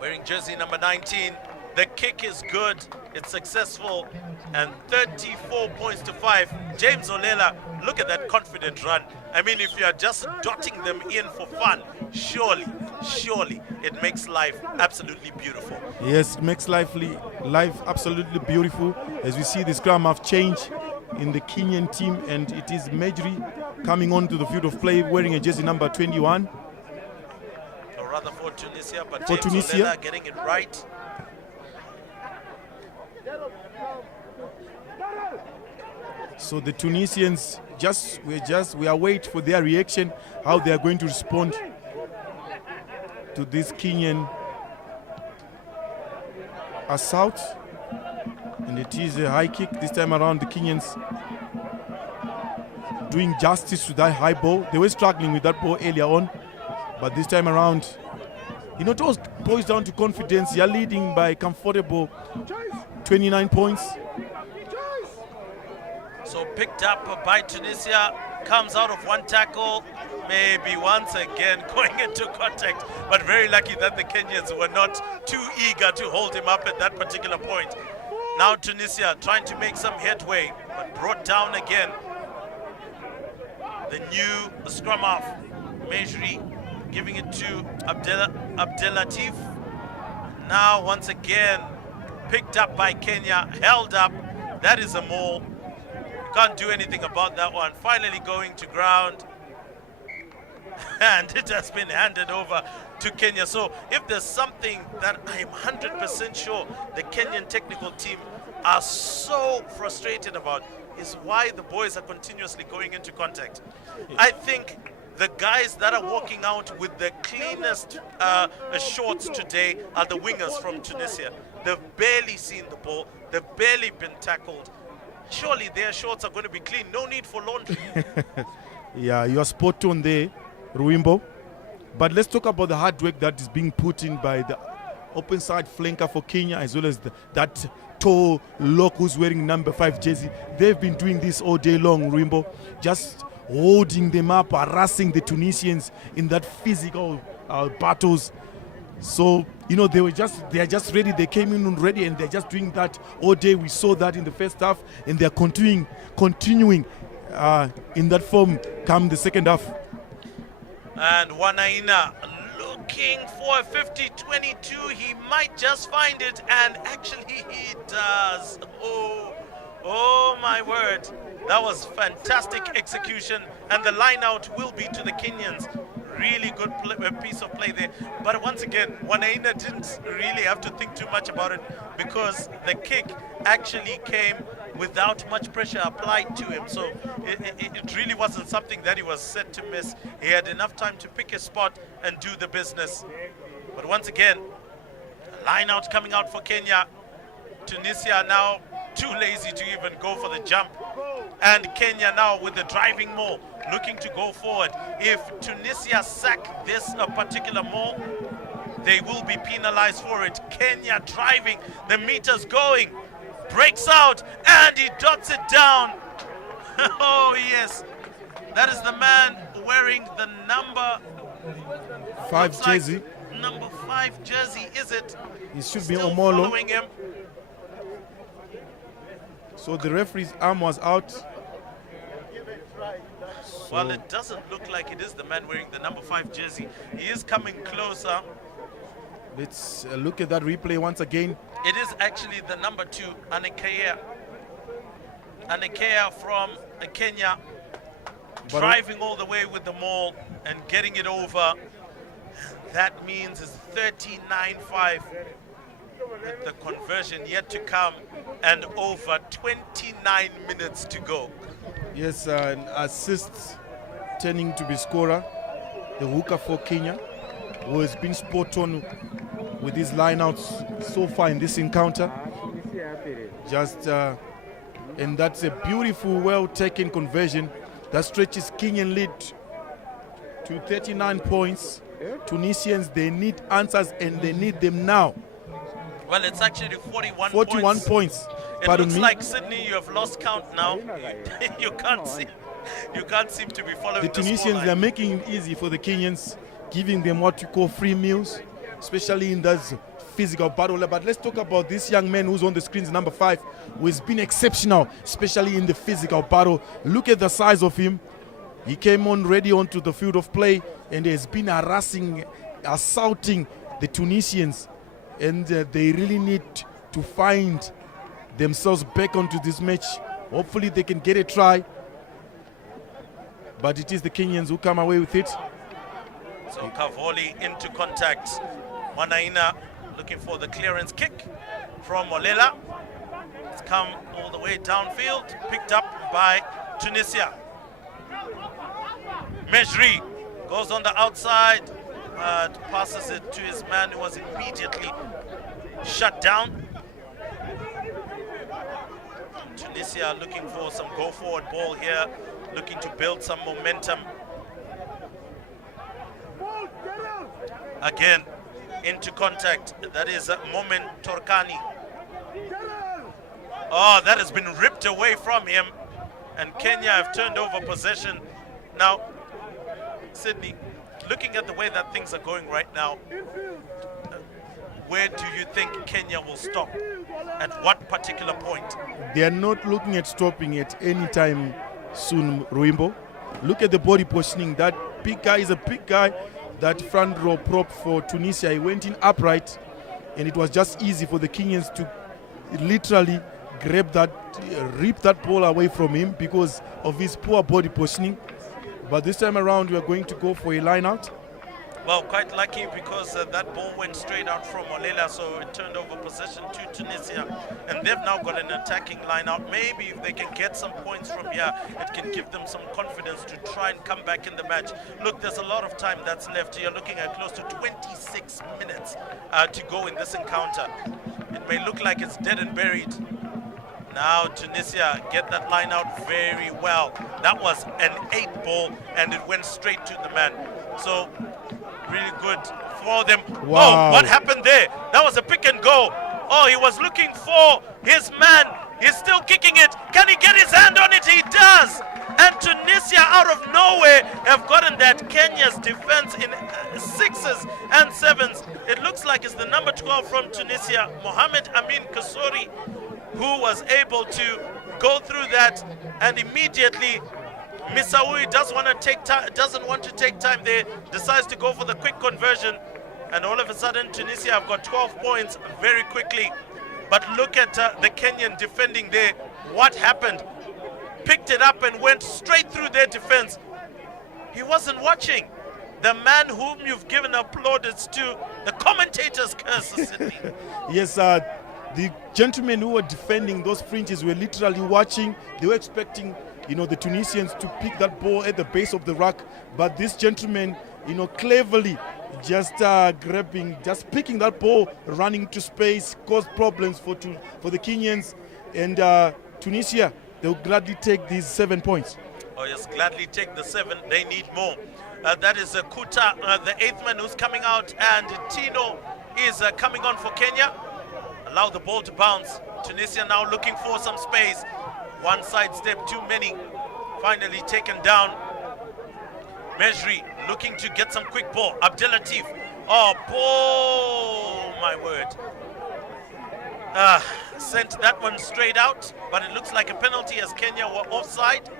wearing jersey number 19. The kick is good, it's successful, and 34 points to 5. James Olela, look at that confident run. I mean, if you are just dotting them in for fun, surely it makes life absolutely beautiful. Yes, it makes life absolutely beautiful. As we see the scrum have changed in the Kenyan team, and it is Majri coming onto the field of play wearing a jersey number 21. Or rather for Tunisia, but For James Tunisia. Olela getting it right. So the Tunisians we are waiting for their reaction, how they are going to respond to this Kenyan assault. And it is a high kick this time around. The Kenyans doing justice to that high ball. They were struggling with that ball earlier on, but this time around, it all boils down to confidence. You're leading by a comfortable 29 points. So picked up by Tunisia, comes out of one tackle, maybe once again going into contact, but very lucky that the Kenyans were not too eager to hold him up at that particular point. Now Tunisia trying to make some headway, but brought down again. The new scrum half, Mejri, giving it to Abdelatif. Now once again picked up by Kenya, held up. That is a maul. Can't do anything about that one. Finally going to ground. And it has been handed over to Kenya. So if there's something that I am 100% sure the Kenyan technical team are so frustrated about, is why the boys are continuously going into contact. I think the guys that are walking out with the cleanest shorts today are the wingers from Tunisia. They've barely seen the ball. They've barely been tackled. Surely their shorts are going to be clean. No need for laundry. Yeah, you are spot on there, Ruimbo. But let's talk about the hard work that is being put in by the open side flanker for Kenya, as well as that tall lock who's wearing number 5 jersey. They've been doing this all day long, Ruimbo. Just holding them up, harassing the Tunisians in that physical battles. So, they are just ready. They came in ready, and they're just doing that all day. We saw that in the first half, and they're continuing in that form come the second half. And Wanaina looking for a 50-22. He might just find it, and actually he does. Oh my word. That was fantastic execution, and the line out will be to the Kenyans. Really good piece of play there. But once again, Wanaina didn't really have to think too much about it, because the kick actually came without much pressure applied to him. So it really wasn't something that he was set to miss. He had enough time to pick his spot and do the business. But once again, line out coming out for Kenya. Tunisia now too lazy to even go for the jump. And Kenya now with the driving maul, looking to go forward. If Tunisia sack this particular maul, they will be penalized for it. Kenya driving, the meters going, breaks out, and he dots it down. Oh yes, that is the man wearing the number 5 jersey. Number 5 jersey, is it? It should Still be Omolo. following him. So the referee's arm was out. Well, it doesn't look like it is the man wearing the number 5 jersey. He is coming closer. Let's look at that replay once again. It is actually the number 2, Anekea. Anekea from Kenya, driving all the way with the maul and getting it over. That means it's 39-5. The conversion yet to come, and over 29 minutes to go. Yes, an assist turning to be scorer, the hooker for Kenya, who has been spot on with his lineouts so far in this encounter. And that's a beautiful, well-taken conversion that stretches Kenyan lead to 39 points. Tunisians, they need answers and they need them now. Well, it's actually 41 points. It Pardon looks me. like Sydney, you have lost count now. You can't seem to be following The Tunisians, scoreline. they're making it easy for the Kenyans, giving them what you call free meals, especially in that physical battle. But let's talk about this young man who's on the screens, number 5, who has been exceptional, especially in the physical battle. Look at the size of him. He came on ready onto the field of play and has been harassing, assaulting the Tunisians. And they really need to find themselves back onto this match. Hopefully they can get a try. But it is the Kenyans who come away with it. So Kavoli into contact. Manaina looking for the clearance kick from Molela. It's come all the way downfield, picked up by Tunisia. Mejri goes on the outside, but passes it to his man, who was immediately shut down. Tunisia looking for some go-forward ball here, looking to build some momentum. Again, into contact. That is Momen Torkani. Oh, that has been ripped away from him. And Kenya have turned over possession. Now, Sydney, looking at the way that things are going right now, where do you think Kenya will stop? At what particular point? They are not looking at stopping at any time soon, Ruimbo. Look at the body positioning. That big guy is a big guy. That front row prop for Tunisia, he went in upright, and it was just easy for the Kenyans to literally grab that, rip that ball away from him because of his poor body positioning. But this time around, we are going to go for a line out. Well, quite lucky because that ball went straight out from Molela, so it turned over possession to Tunisia. And they've now got an attacking line out. Maybe if they can get some points from here, it can give them some confidence to try and come back in the match. Look, there's a lot of time that's left. You're looking at close to 26 minutes to go in this encounter. It may look like it's dead and buried. Now Tunisia get that line out very well. That was an 8 ball and it went straight to the man. So really good for them. Wow. Oh, what happened there? That was a pick and go. Oh, he was looking for his man. He's still kicking it. Can he get his hand on it? He does. And Tunisia out of nowhere have gotten that. Kenya's defense in 6s and 7s. It looks like it's the number 12 from Tunisia, Mohamed Amin Kasori, who was able to go through that, and immediately Misawi doesn't want to take time there, decides to go for the quick conversion, and all of a sudden Tunisia have got 12 points very quickly. But look at the Kenyan defending there. What happened? Picked it up and went straight through their defense. He wasn't watching. The man whom you've given plaudits to, the commentators curse, Sydney. Yes, the gentlemen who were defending those fringes were literally watching. They were expecting, the Tunisians to pick that ball at the base of the rack. But this gentleman, cleverly just just picking that ball, running to space, caused problems for the Kenyans. And Tunisia, they'll gladly take these 7 points. Oh yes, gladly take the 7. They need more. That is Kuta, the 8th man who's coming out, and Tino is coming on for Kenya. Allow the ball to bounce. Tunisia now looking for some space. One side step too many. Finally taken down. Mejri looking to get some quick ball. Abdelatif. Oh, my word. Sent that one straight out, but it looks like a penalty as Kenya were offside.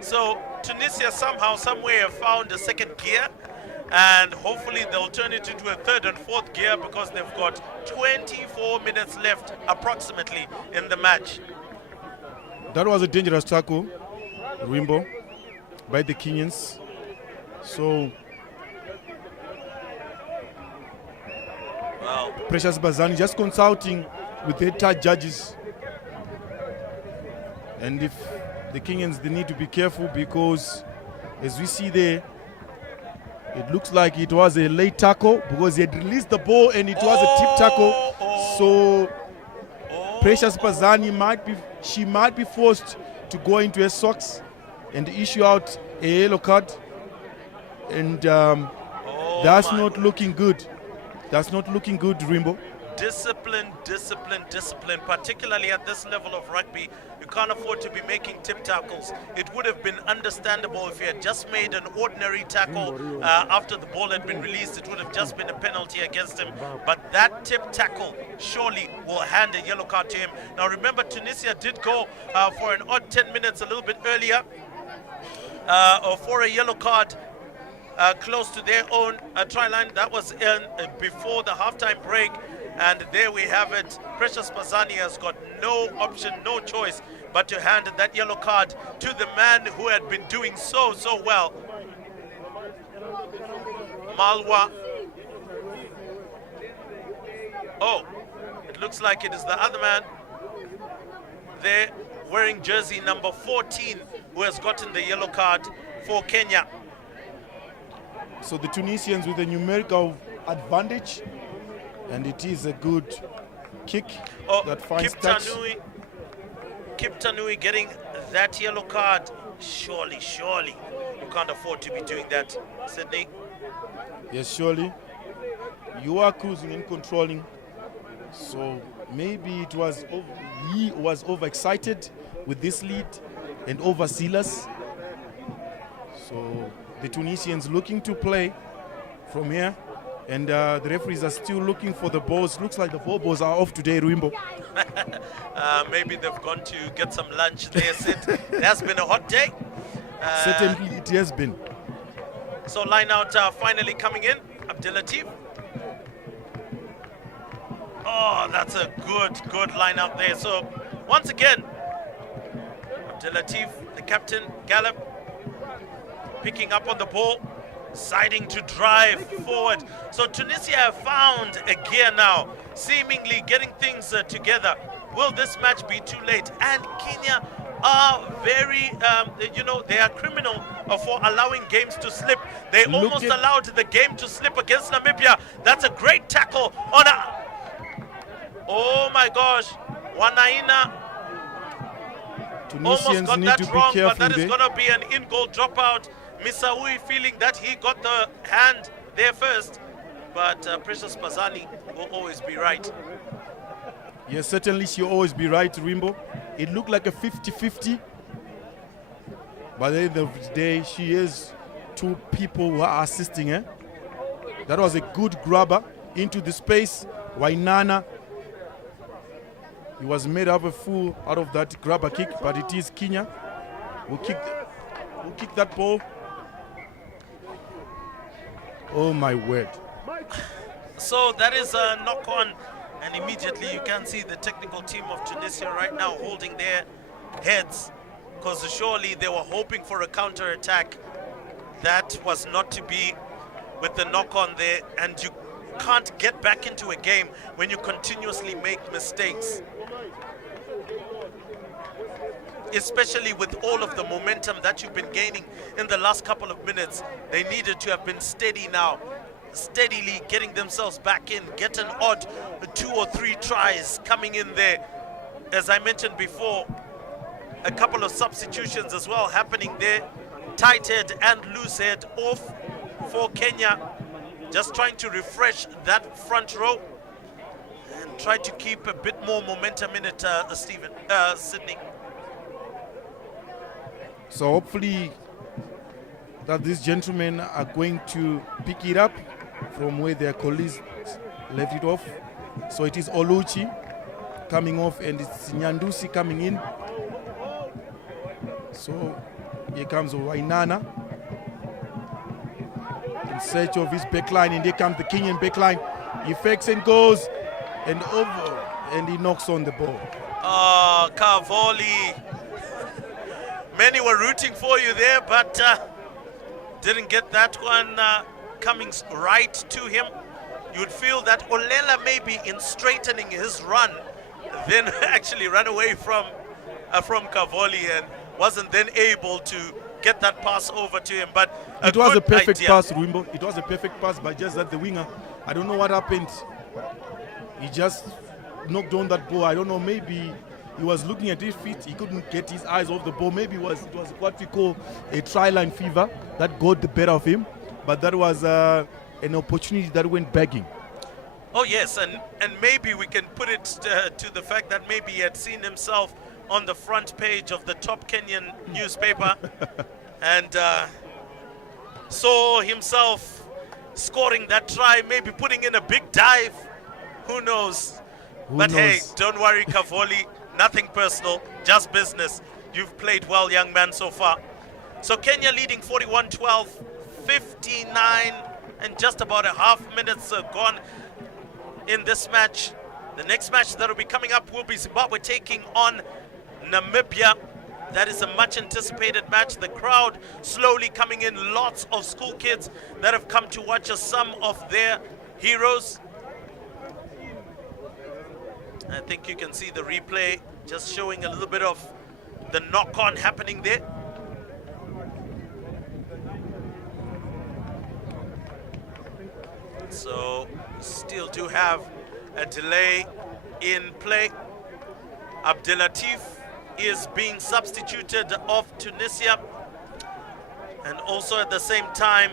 So Tunisia somehow, somewhere have found a second gear, and hopefully they'll turn it into a 3rd and 4th gear because they've got 24 minutes left approximately in the match. That was a dangerous tackle, Ruimbo, by the Kenyans. So, well, Precious Bazani just consulting with the head judges. And if the Kenyans, they need to be careful because as we see there, it looks like it was a late tackle because he had released the ball and it was a tip tackle. So Precious Pazani might be forced to go into her socks and issue out a yellow card. And that's not looking good. That's not looking good, Rimbo. Discipline, particularly at this level of rugby. You can't afford to be making tip tackles. It would have been understandable if he had just made an ordinary tackle after the ball had been released. It would have just been a penalty against him. But that tip tackle surely will hand a yellow card to him. Now remember, Tunisia did go for an odd 10 minutes a little bit earlier for a yellow card close to their own try line. That was before the halftime break. And there we have it. Precious Pazani has got no option, no choice but to hand that yellow card to the man who had been doing so well. Malwa. Oh, it looks like it is the other man there wearing jersey number 14 who has gotten the yellow card for Kenya. So the Tunisians with a numerical advantage, and it is a good kick that finds touch. Kip Tanui getting that yellow card. Surely, you can't afford to be doing that, Sydney. Yes, surely. You are cruising and controlling. So maybe it was he was overexcited with this lead and overzealous. So the Tunisians looking to play from here. And the referees are still looking for the balls. Looks like the balls are off today, Ruimbo. Maybe they've gone to get some lunch there, Sid. It has been a hot day. Certainly it has been. So line out finally coming in. Abdelatif. Oh, that's a good line out there. So once again, Abdelatif, the captain, Gallup, picking up on the ball. Deciding to drive forward. So Tunisia have found a gear now, seemingly getting things together. Will this match be too late? And Kenya are very, they are criminal for allowing games to slip. They almost allowed the game to slip against Namibia. That's a great tackle on oh my gosh, Wanaina Tunisians almost got need that to be wrong, careful but that is there. going to be an in-goal dropout. Misawi feeling that he got the hand there first, but Precious Pazani will always be right. Yes, certainly she'll always be right, Rimbo. It looked like a 50-50. By the end of the day, she is two people who are assisting her. That was a good grabber into the space. Wainana, he was made up a fool out of that grabber kick, but it is Kenya who kicked that ball. Oh my word. So that is a knock on, and immediately you can see the technical team of Tunisia right now holding their heads, because surely they were hoping for a counter attack. That was not to be with the knock on there, and you can't get back into a game when you continuously make mistakes, especially with all of the momentum that you've been gaining in the last couple of minutes. They needed to have been steady now, steadily getting themselves back in, get an odd 2 or 3 tries coming in there. As I mentioned before, a couple of substitutions as well happening there. Tight head and loose head off for Kenya, just trying to refresh that front row and try to keep a bit more momentum in it, Sydney. So hopefully that these gentlemen are going to pick it up from where their colleagues left it off. So it is Oluchi coming off and it's Nyandusi coming in. So here comes Wainana in search of his backline, and here comes the Kenyan backline. He fakes and goes and over, and he knocks on the ball. Oh, Cavoli. Many were rooting for you there, but didn't get that one coming right to him. You would feel that Olela maybe in straightening his run, then actually run away from Cavoli, and wasn't then able to get that pass over to him. But it was a good perfect idea. pass, Ruimbo. It was a perfect pass, but just that the winger, I don't know what happened. He just knocked on that ball. I don't know, maybe he was looking at his feet. He couldn't get his eyes off the ball. Maybe it was what we call a try-line fever that got the better of him. But that was an opportunity that went begging. Oh yes, and maybe we can put it to the fact that maybe he had seen himself on the front page of the top Kenyan newspaper and saw himself scoring that try, maybe putting in a big dive. Who knows? But hey, don't worry, Kavoli, nothing personal, just business. You've played well, young man, so far. So Kenya leading 41-12, 59 and just about a half minutes gone in this match. The next match that will be coming up will be Zimbabwe taking on Namibia. That is a much anticipated match. The crowd slowly coming in. Lots of school kids that have come to watch some of their heroes. I think you can see the replay just showing a little bit of the knock-on happening there. So still do have a delay in play. Abdelatif is being substituted of Tunisia, and also at the same time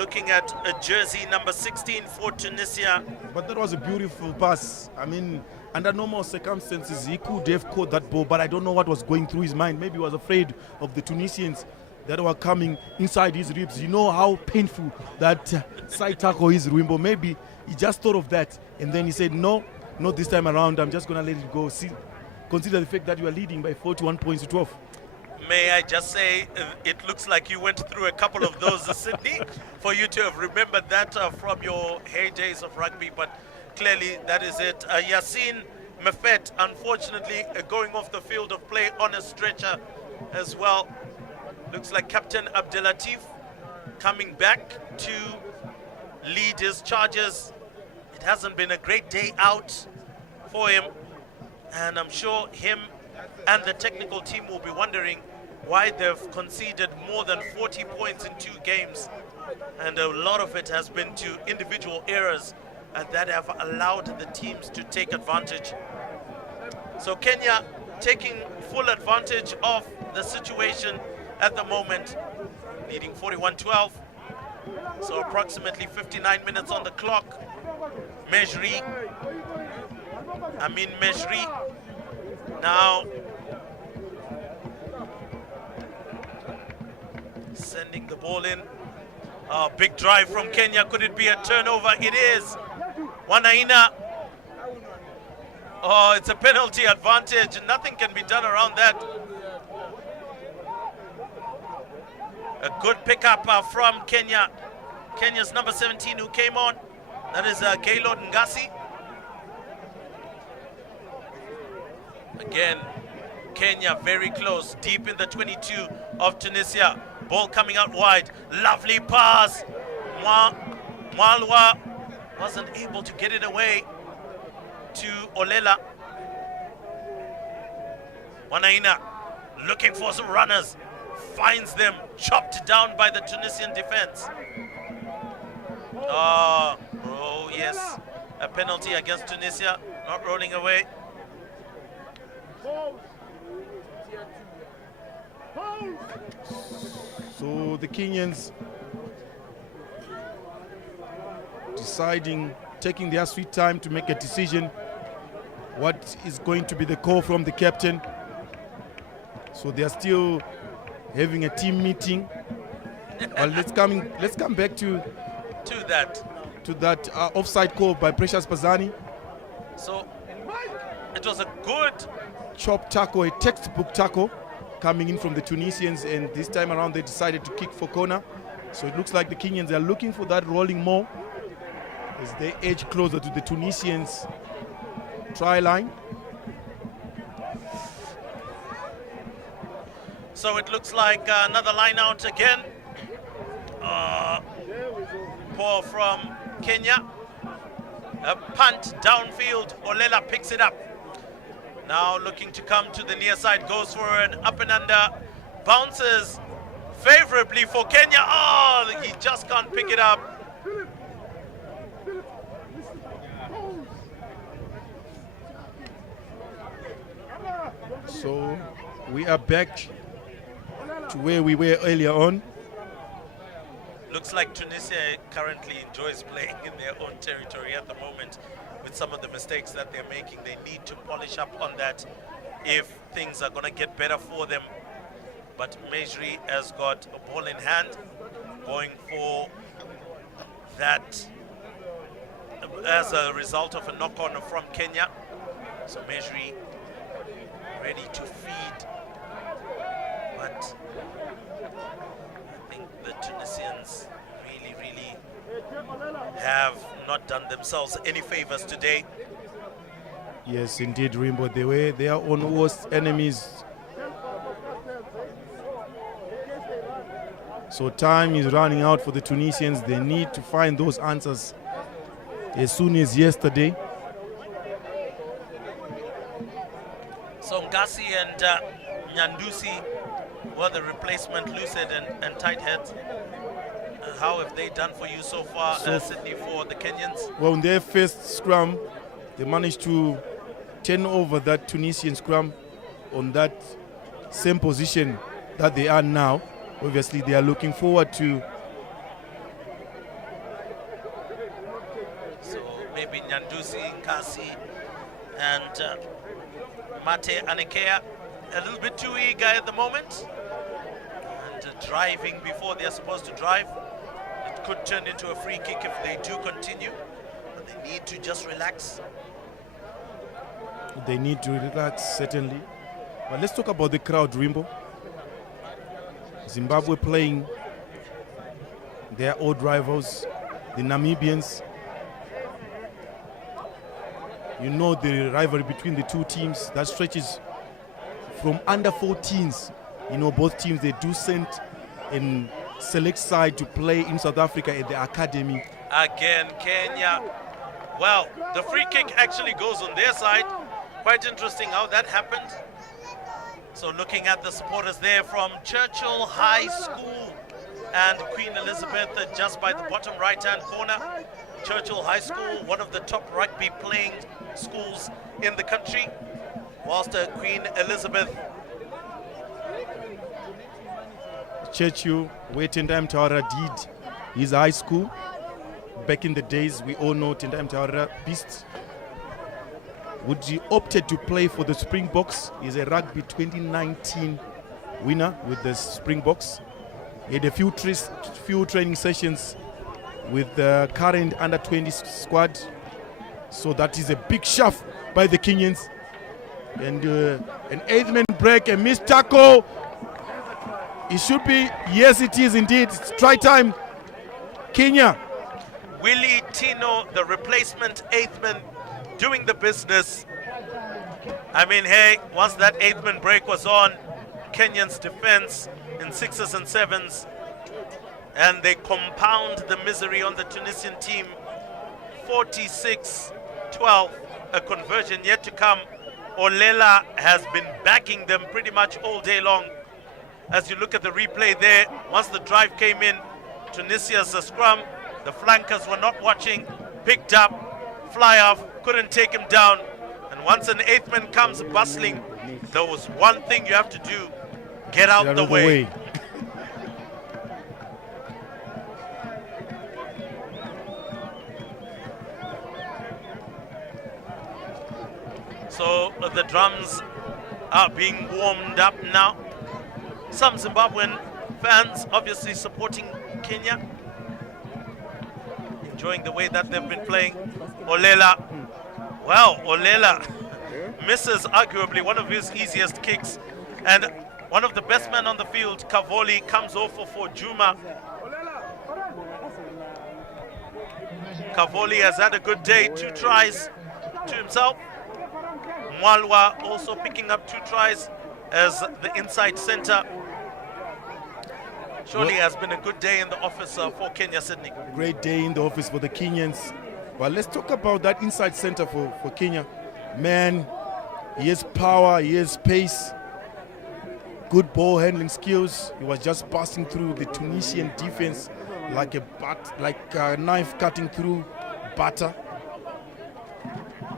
looking at a jersey number 16 for Tunisia. But that was a beautiful pass. I mean, under normal circumstances, he could have caught that ball, but I don't know what was going through his mind. Maybe he was afraid of the Tunisians that were coming inside his ribs. You know how painful that side tackle is, Ruimbo. Maybe he just thought of that, and then he said, no, not this time around. I'm just going to let it go. See, consider the fact that you are leading by 41 points to 12. May I just say, it looks like you went through a couple of those, Sydney, for you to have remembered that from your heydays of rugby, but clearly that is it. Yassine Mefet, unfortunately, going off the field of play on a stretcher as well. Looks like Captain Abdelatif coming back to lead his charges. It hasn't been a great day out for him, and I'm sure him and the technical team will be wondering why they've conceded more than 40 points in 2 games. And a lot of it has been to individual errors that have allowed the teams to take advantage. So Kenya taking full advantage of the situation at the moment, leading 41-12. So approximately 59 minutes on the clock. Mejri now sending the ball in. Big drive from Kenya. Could it be a turnover? It is. Wanaina. Oh, it's a penalty advantage. Nothing can be done around that. A good pickup from Kenya. Kenya's number 17 who came on. That is Gaylord Ngasi. Again, Kenya very close, deep in the 22 of Tunisia. Ball coming out wide. Lovely pass. Mwalwa wasn't able to get it away to Olela. Wanaina looking for some runners. Finds them, chopped down by the Tunisian defense. Oh, yes. A penalty against Tunisia, not rolling away. So the Kenyans taking their sweet time to make a decision. What is going to be the call from the captain? So they are still having a team meeting. Well, let's come back to that offside call by Precious Pazani. So it was a good chop tackle, a textbook tackle coming in from the Tunisians, and this time around they decided to kick for corner. So it looks like the Kenyans are looking for that rolling more as they edge closer to the Tunisians' try line. So it looks like another line out again. Ball from Kenya. A punt downfield. Olela picks it up. Now looking to come to the near side, goes for an up and under, bounces favorably for Kenya. Oh, he just can't pick it up. So we are back to where we were earlier on. Looks like Tunisia currently enjoys playing in their own territory at the moment with some of the mistakes that they're making. They need to polish up on that if things are going to get better for them. But Mejri has got a ball in hand, going for that as a result of a knock-on from Kenya. So Mejri ready to feed. But I think the Tunisians really have not done themselves any favors today. Yes, indeed, Rimbo. They were their own worst enemies. So time is running out for the Tunisians. They need to find those answers as soon as yesterday. So Ngasi and Nyandusi were the replacement Lucid and tight heads. How have they done for you so far, Sydney, for the Kenyans? Well, in their first scrum, they managed to turn over that Tunisian scrum on that same position that they are now. Obviously, they are looking forward to. So maybe Nyandusi, Ngasi, and Mate Anekea a little bit too eager at the moment and driving before they're supposed to drive. It could turn into a free kick if they do continue, but they need to just relax. They need to relax, certainly. But let's talk about the crowd, Rimbo. Zimbabwe playing their old rivals, the Namibians. You know the rivalry between the two teams that stretches from under 14s. You know, both teams, they do send in select side to play in South Africa at the academy. Again, Kenya. Well, the free kick actually goes on their side. Quite interesting how that happened. So looking at the supporters there from Churchill High School and Queen Elizabeth just by the bottom right-hand corner. Churchill High School, one of the top rugby playing schools in the country, whilst Queen Elizabeth. Churchill, where Tendai Mtawarira did his high school. Back in the days, we all know Tendai Mtawarira Beast. Would he opted to play for the Springboks? He's a rugby 2019 winner with the Springboks. He had a few training sessions with the current under-20 squad. So that is a big shove by the Kenyans. And an 8-man break, a missed tackle. It should be, yes it is indeed. It's try time. Kenya. Willie Tino, the replacement 8-man, doing the business. I mean, hey, once that 8-man break was on, Kenyans defense in 6s and 7s, and they compound the misery on the Tunisian team. 46-12, a conversion yet to come. Olela has been backing them pretty much all day long. As you look at the replay there, once the drive came in, Tunisia's scrum, the flankers were not watching, picked up, fly off, couldn't take him down. And once an 8-man comes bustling, there was one thing you have to do: get out the way. So the drums are being warmed up now. Some Zimbabwean fans obviously supporting Kenya, enjoying the way that they've been playing. Olela, well, Olela misses arguably one of his easiest kicks, and one of the best men on the field, Kavoli, comes over for Juma. Kavoli has had a good day, 2 tries to himself. Mwalwa also picking up 2 tries as the inside center. Surely has been a good day in the office for Kenya, Sydney. Great day in the office for the Kenyans. But let's talk about that inside center for Kenya. Man, He has power, he has pace, good ball handling skills. He was just passing through the Tunisian defense like a knife cutting through butter.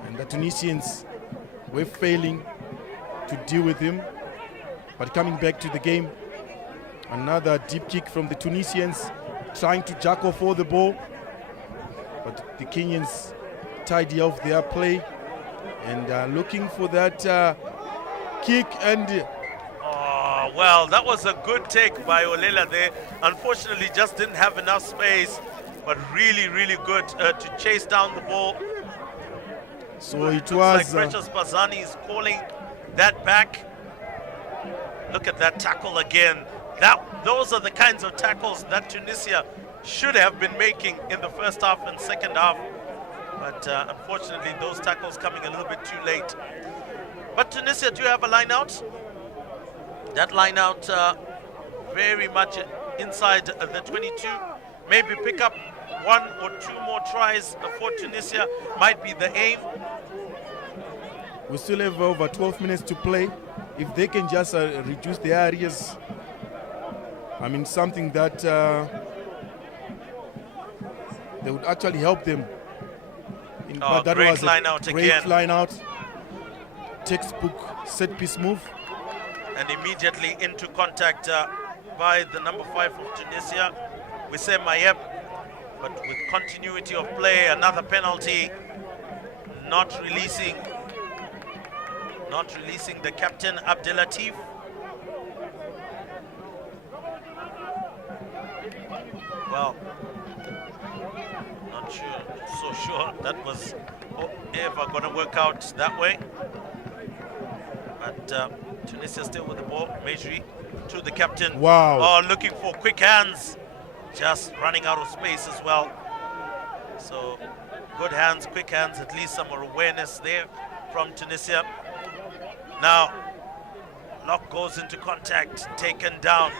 And the Tunisians were failing to deal with him. But coming back to the game, another deep kick from the Tunisians, trying to jack off all the ball. But the Kenyans tidy off their play and looking for that kick. And well, that was a good take by Olela there. Unfortunately, just didn't have enough space, but really, really good to chase down the ball. So it Looks was like Precious Bazani is calling that back. Look at that tackle again. Those are the kinds of tackles that Tunisia should have been making in the first half and second half. But unfortunately, those tackles coming a little bit too late. But Tunisia do have a line out. That line out very much inside the 22. Maybe pick up 1 or 2 more tries for Tunisia might be the aim. we still have over 12 minutes to play. If they can just reduce the areas, I mean, something that they would actually help them. But that great was line a out great again. line out. Textbook set piece move. And immediately into contact by the number 5 of Tunisia, Wissem Mayeb. But with continuity of play, another penalty, not releasing the captain Abdelatif. Well, not so sure that was ever going to work out that way. But Tunisia still with the ball. Mejri to the captain. Wow. Oh, looking for quick hands. Just running out of space as well. So good hands, quick hands, at least some more awareness there from Tunisia. Now, Locke goes into contact, taken down.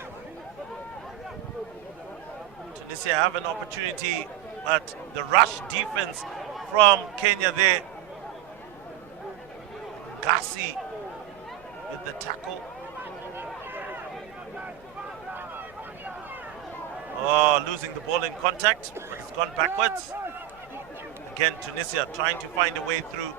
Tunisia have an opportunity, but the rush defense from Kenya there. Gassi with the tackle. Oh, losing the ball in contact, but it's gone backwards. Again, Tunisia trying to find a way through.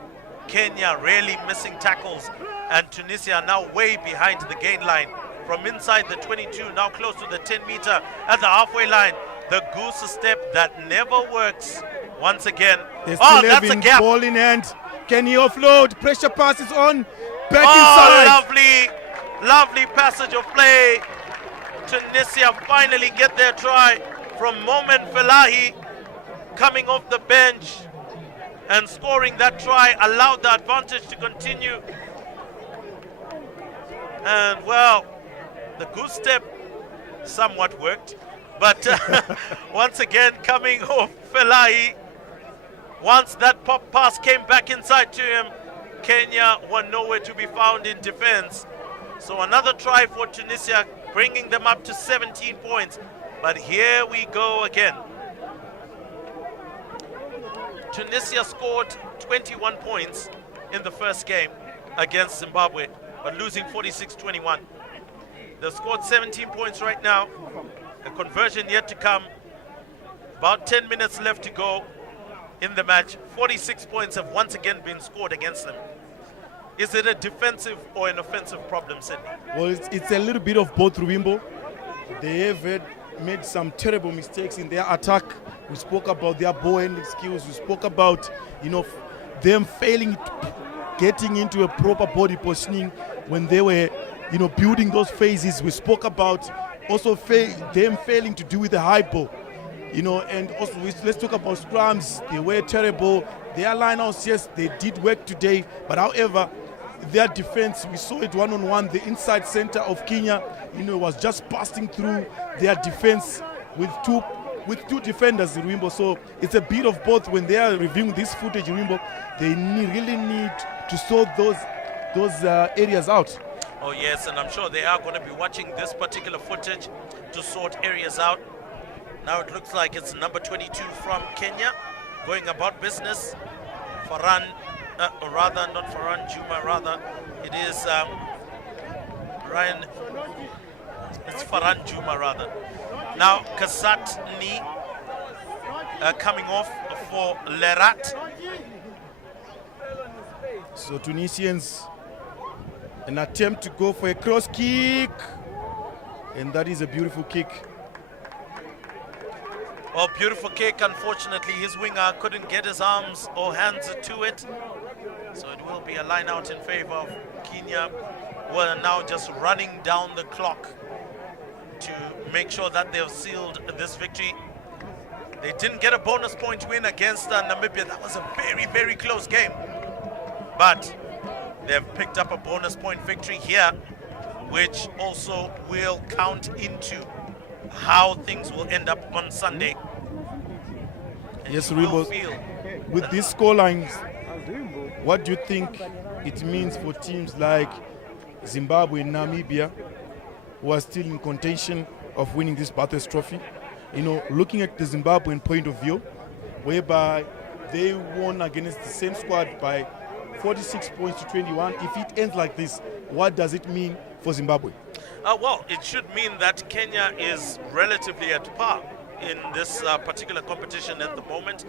Kenya really missing tackles, and Tunisia are now way behind the gain line. From inside the 22, now close to the 10 meter at the halfway line. The goose step that never works once again. They still Oh, that's a having gap. ball in hand. Can he offload? Pressure passes on. Back Oh, inside. lovely passage of play. Tunisia finally get their try from Moment Felahi, coming off the bench and scoring that try, allowed the advantage to continue. And well, the goose step somewhat worked, but once again coming off Felahi. Once that pop pass came back inside to him, Kenya were nowhere to be found in defense. So another try for Tunisia, bringing them up to 17 points. But here we go again. Tunisia scored 21 points in the first game against Zimbabwe, but losing 46-21. They've scored 17 points right now. A conversion yet to come. About 10 minutes left to go in the match. 46 points have once again been scored against them. Is it a defensive or an offensive problem, Sydney? Well, it's a little bit of both, Rubimbo. They have made some terrible mistakes in their attack. We spoke about their ball handling skills. We spoke about, them failing, getting into a proper body positioning when they were, building those phases. We spoke about also them failing to do with the high ball. And also let's talk about scrums. They were terrible. Their lineouts, yes, they did work today, but however, their defense, we saw it one-on-one. The inside center of Kenya, was just passing through their defense with two defenders, Ruimbo. So it's a bit of both. When they are reviewing this footage, Ruimbo, they really need to sort those areas out. Oh yes, and I'm sure they are going to be watching this particular footage to sort areas out. Now it looks like it's number 22 from Kenya going about business. Farhan rather not Farhan Juma, rather it is Ryan. It's Farhan Juma rather. Now Kasatni coming off for Lerat. So Tunisians, an attempt to go for a cross kick, and that is a beautiful kick. Well, beautiful kick. Unfortunately, his winger couldn't get his arms or hands to it. So it will be a line out in favor of Kenya, who are now just running down the clock to make sure that they've sealed this victory. They didn't get a bonus point win against Namibia. That was a very, very close game. But they've picked up a bonus point victory here, which also will count into how things will end up on Sunday. And Yes, you will Rebo, feel with these scorelines, what do you think it means for teams like Zimbabwe and Namibia, who are still in contention of winning this Barthes Trophy? You know, looking at the Zimbabwean point of view, whereby they won against the same squad by 46 points to 21. If it ends like this, what does it mean for Zimbabwe? well, it should mean that Kenya is relatively at par in this particular competition at the moment.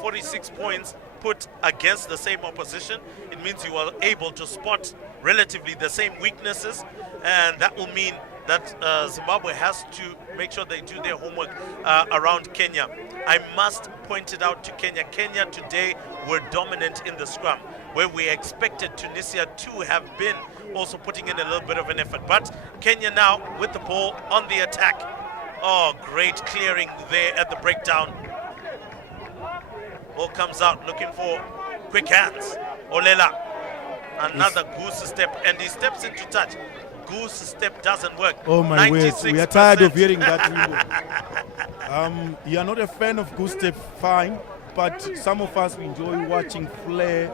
46 points put against the same opposition. It means you are able to spot relatively the same weaknesses, and that will mean that Zimbabwe has to make sure they do their homework around Kenya. I must point it out to Kenya. Kenya today were dominant in the scrum, where we expected Tunisia to have been also putting in a little bit of an effort. But Kenya now with the ball on the attack. Oh, great clearing there at the breakdown. Ball comes out looking for quick hands. Olela, another goose step, and he steps into touch. Goose step doesn't work. Oh my word, we are tired of hearing that. You are not a fan of goose step, fine, but some of us enjoy watching flair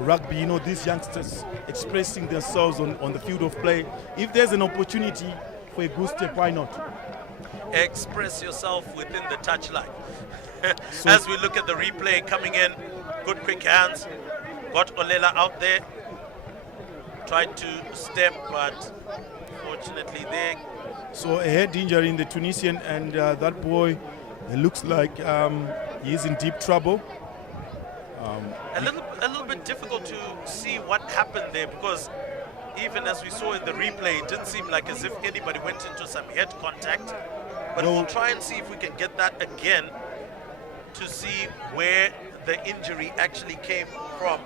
rugby. You know, these youngsters expressing themselves on the field of play. If there's an opportunity for a goose step, why not? Express yourself within the touchline. So as we look at the replay coming in, good quick hands. Got Olela out there. Tried to step, but fortunately there. So a head injury in the Tunisian, and that boy looks like he is in deep trouble. A little bit difficult to see what happened there, because even as we saw in the replay, it didn't seem like as if anybody went into some head contact. But we'll try and see if we can get that again to see where the injury actually came from.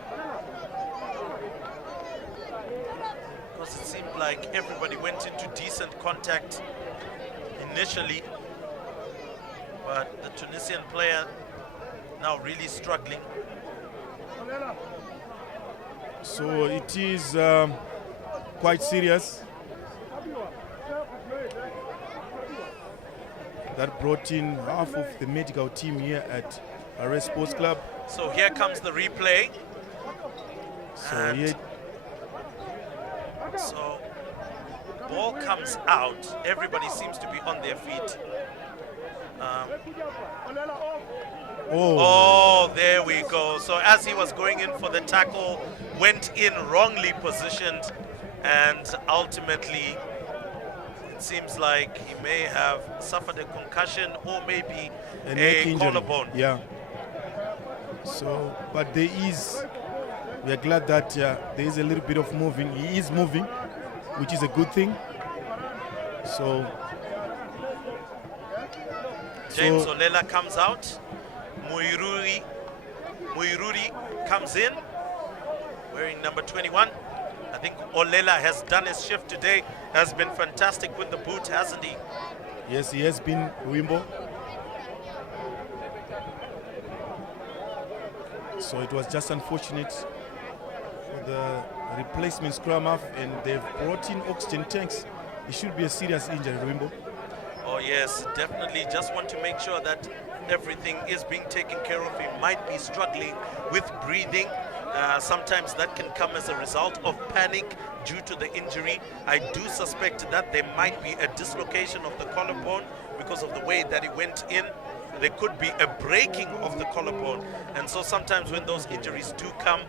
Because it seemed like everybody went into decent contact initially, but the Tunisian player now really struggling. So it is quite serious. That brought in half of the medical team here at RS Sports Club. So here comes the replay. So here, so ball comes out. Everybody seems to be on their feet. Oh, there we go. So as he was going in for the tackle, went in wrongly positioned, and ultimately it seems like he may have suffered a concussion or maybe a collarbone. Yeah. So, but we are glad that there is a little bit of moving. He is moving, which is a good thing. So, James Olela comes out. Muiruri comes in, wearing number 21. I think Olela has done his shift today, has been fantastic with the boot, hasn't he? Yes, he has been, Wimbo. So it was just unfortunate for the replacement scrum half, and they've brought in oxygen tanks. It should be a serious injury, Wimbo. Oh yes, definitely. Just want to make sure that everything is being taken care of. He might be struggling with breathing. Sometimes that can come as a result of panic due to the injury. I do suspect that there might be a dislocation of the collarbone because of the way that he went in. there could be a breaking of the collarbone. And so sometimes when those injuries do come,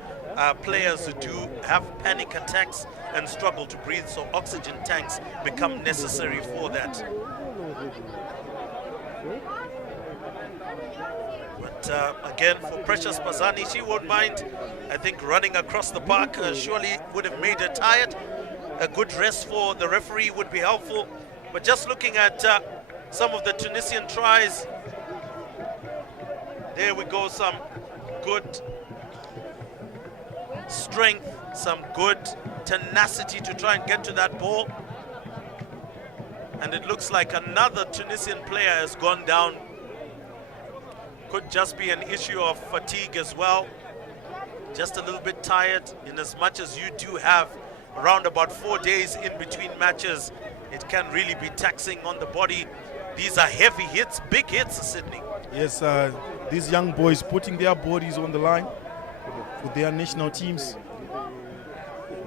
players do have panic attacks and struggle to breathe, so oxygen tanks become necessary for that. But again, for Precious Pazani, she won't mind. I think running across the park surely would have made her tired. A good rest for the referee would be helpful. But just looking at some of the Tunisian tries, there we go, some good strength, some good tenacity to try and get to that ball. And it looks like another Tunisian player has gone down. Could just be an issue of fatigue as well. Just a little bit tired, in as much as you do have around about 4 days in between matches. It can really be taxing on the body. These are heavy hits, big hits, Sydney. Yes, these young boys putting their bodies on the line for their national teams.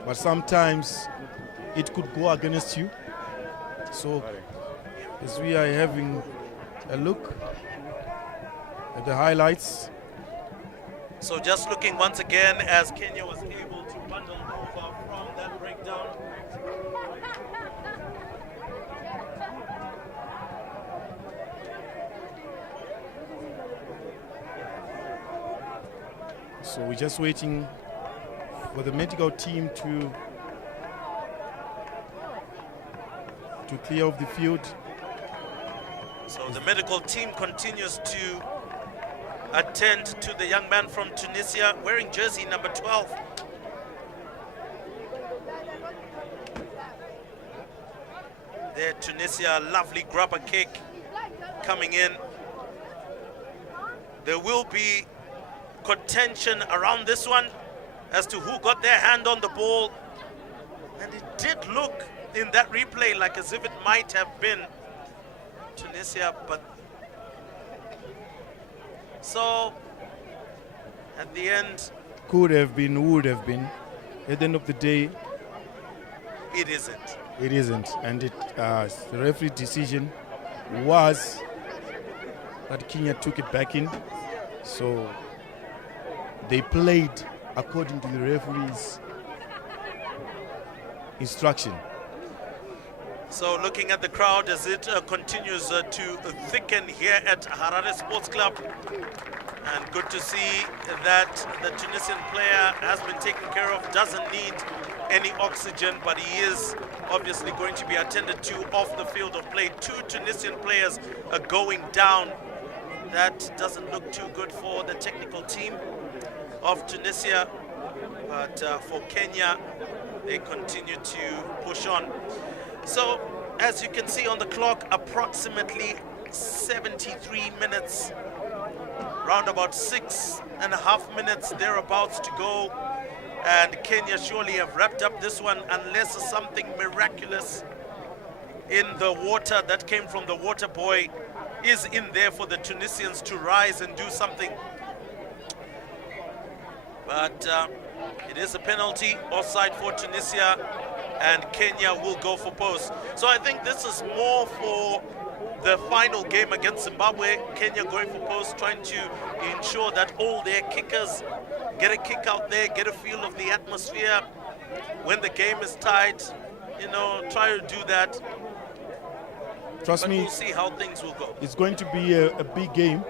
But sometimes it could go against you. So as we are having a look at the highlights. So just looking once again as Kenya was able to bundle over from that breakdown. So we're just waiting for the medical team to clear off the field. So the medical team continues to attend to the young man from Tunisia wearing jersey number 12. There, Tunisia, lovely grubber kick coming in. There will be contention around this one as to who got their hand on the ball. And it did look in that replay like as if it might have been Tunisia, but so at the end, could have been, would have been. At the end of the day, it isn't. It isn't, and the referee decision was that Kenya took it back in. So they played according to the referee's instruction. So looking at the crowd as it continues to thicken here at Harare Sports Club. And good to see that the Tunisian player has been taken care of, doesn't need any oxygen, but he is obviously going to be attended to off the field of play. 2 Tunisian players are going down. That doesn't look too good for the technical team of Tunisia, but for Kenya, they continue to push on. So, as you can see on the clock, approximately 73 minutes, round about 6.5 minutes thereabouts to go, and Kenya surely have wrapped up this one unless something miraculous in the water that came from the water boy is in there for the Tunisians to rise and do something. But it is a penalty, offside for Tunisia, and Kenya will go for post. So I think this is more for the final game against Zimbabwe. Kenya going for post, trying to ensure that all their kickers get a kick out there, get a feel of the atmosphere. When the game is tied, you know, try to do that. Trust but me, we'll see how things will go. It's going to be a big game.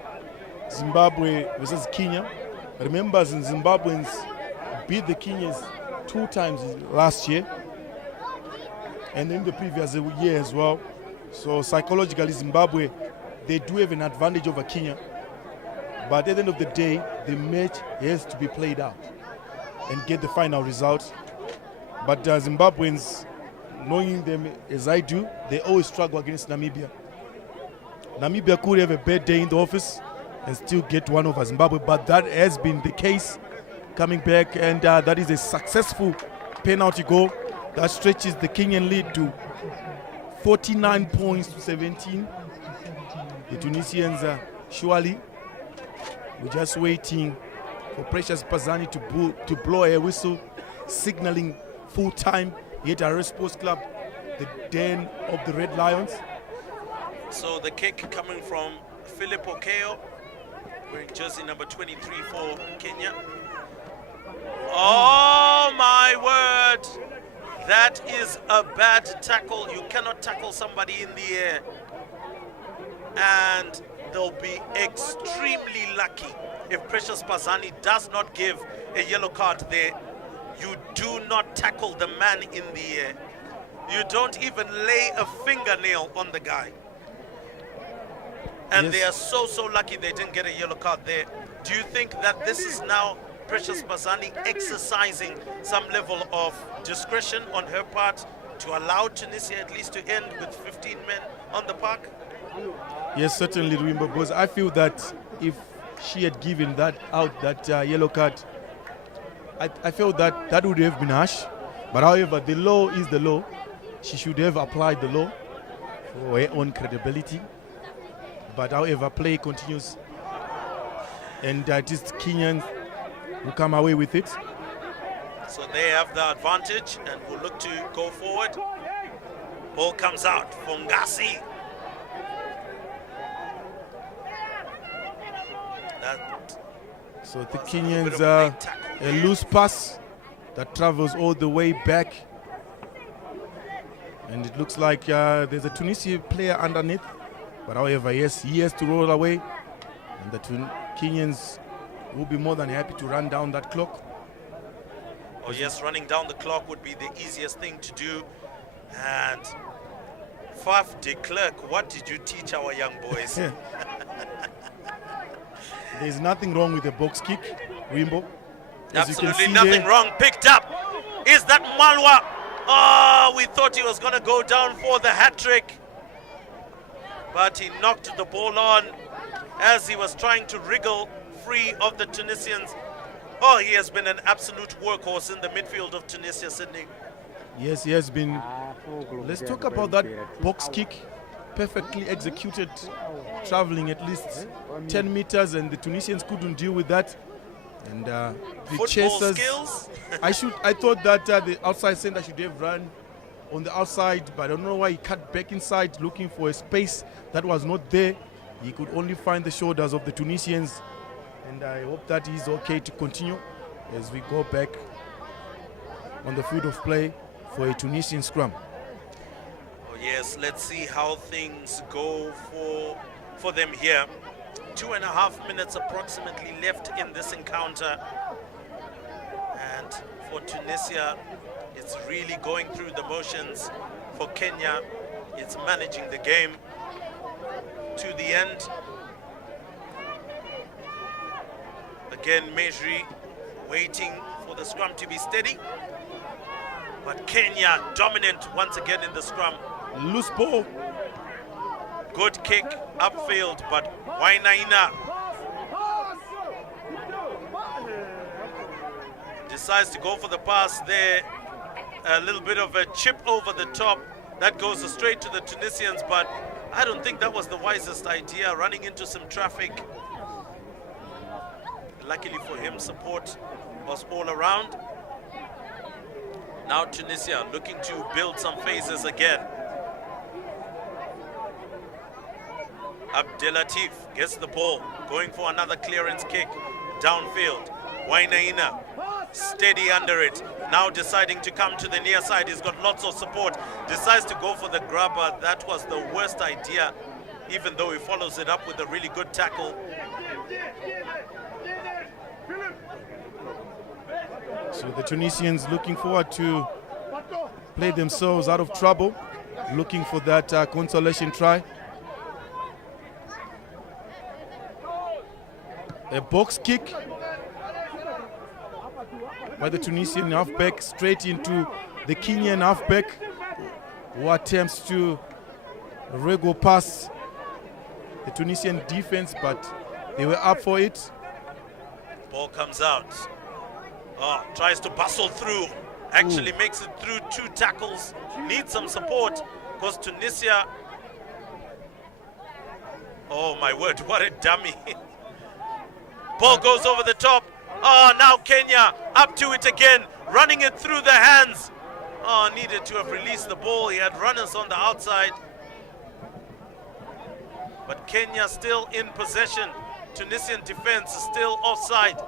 Zimbabwe versus Kenya. Remember, Zimbabweans beat the Kenyans 2 times last year, and in the previous year as well. So psychologically, Zimbabwe, they do have an advantage over Kenya. But at the end of the day, the match has to be played out and get the final result. But Zimbabweans, knowing them as I do, they always struggle against Namibia. Namibia could have a bad day in the office and still get one over Zimbabwe, but that has been the case coming back, and that is a successful penalty goal that stretches the Kenyan lead to 49 points to 17. The Tunisians surely, we're just waiting for Precious Pazani to blow a whistle, signaling full time here at Harare Sports Club, the den of the Red Lions. So the kick coming from Philip Okeo, wearing jersey number 23 for Kenya. Oh my word! That is a bad tackle. You cannot tackle somebody in the air. And they'll be extremely lucky if Precious Pazani does not give a yellow card there. You do not tackle the man in the air. You don't even lay a fingernail on the guy. And they are so lucky they didn't get a yellow card there. Do you think that this is now Precious Pazani exercising some level of discretion on her part to allow Tunisia at least to end with 15 men on the park? Yes, certainly, Ruimba, because I feel that if she had given that yellow card, I felt that that would have been harsh. But however, the law is the law. She should have applied the law for her own credibility. But however, play continues. And it is Kenyans who come away with it. So they have the advantage and will look to go forward. Ball comes out for Ngasi. So the Kenyans a loose pass that travels all the way back. And it looks like there's a Tunisian player underneath. But however, yes, he has to roll away. And the Kenyans will be more than happy to run down that clock. Oh yes, running down the clock would be the easiest thing to do. And Faf de Klerk, what did you teach our young boys? There's nothing wrong with the box kick, Wimbo. Absolutely nothing wrong. Picked up. Is that Malwa? Oh, we thought he was going to go down for the hat trick. But he knocked the ball on as he was trying to wriggle free of the Tunisians. Oh, he has been an absolute workhorse in the midfield of Tunisia, Sydney. Yes, he has been. Let's talk about that box kick. Perfectly executed, traveling at least 10 meters, and the Tunisians couldn't deal with that. And the chasers, skills. I thought that the outside center should have run on the outside, but I don't know why he cut back inside looking for a space that was not there. He could only find the shoulders of the Tunisians, and I hope that he's okay to continue as we go back on the field of play for a Tunisian scrum. Yes, let's see how things go for them here. 2.5 minutes approximately left in this encounter. And for Tunisia, it's really going through the motions. For Kenya, it's managing the game to the end. Again, Mejri waiting for the scrum to be steady. But Kenya dominant once again in the scrum. Loose ball. Good kick upfield, but Wainaina decides to go for the pass there. A little bit of a chip over the top. That goes straight to the Tunisians, but I don't think that was the wisest idea, running into some traffic. Luckily for him, support was all around. Now Tunisia looking to build some phases again. Abdelatif gets the ball, going for another clearance kick downfield. Wainaina steady under it, now deciding to come to the near side. He's got lots of support, decides to go for the grabber. That was the worst idea, even though he follows it up with a really good tackle. So the Tunisians looking forward to play themselves out of trouble, looking for that consolation try. A box kick by the Tunisian halfback straight into the Kenyan halfback, who attempts to wriggle past the Tunisian defense, but they were up for it. Ball comes out. Oh, tries to bustle through. Actually makes it through 2 tackles. Needs some support because Tunisia... Oh my word, what a dummy. Ball goes over the top. Oh, now Kenya up to it again, running it through the hands. Oh, needed to have released the ball. He had runners on the outside. But Kenya still in possession. Tunisian defense is still offside.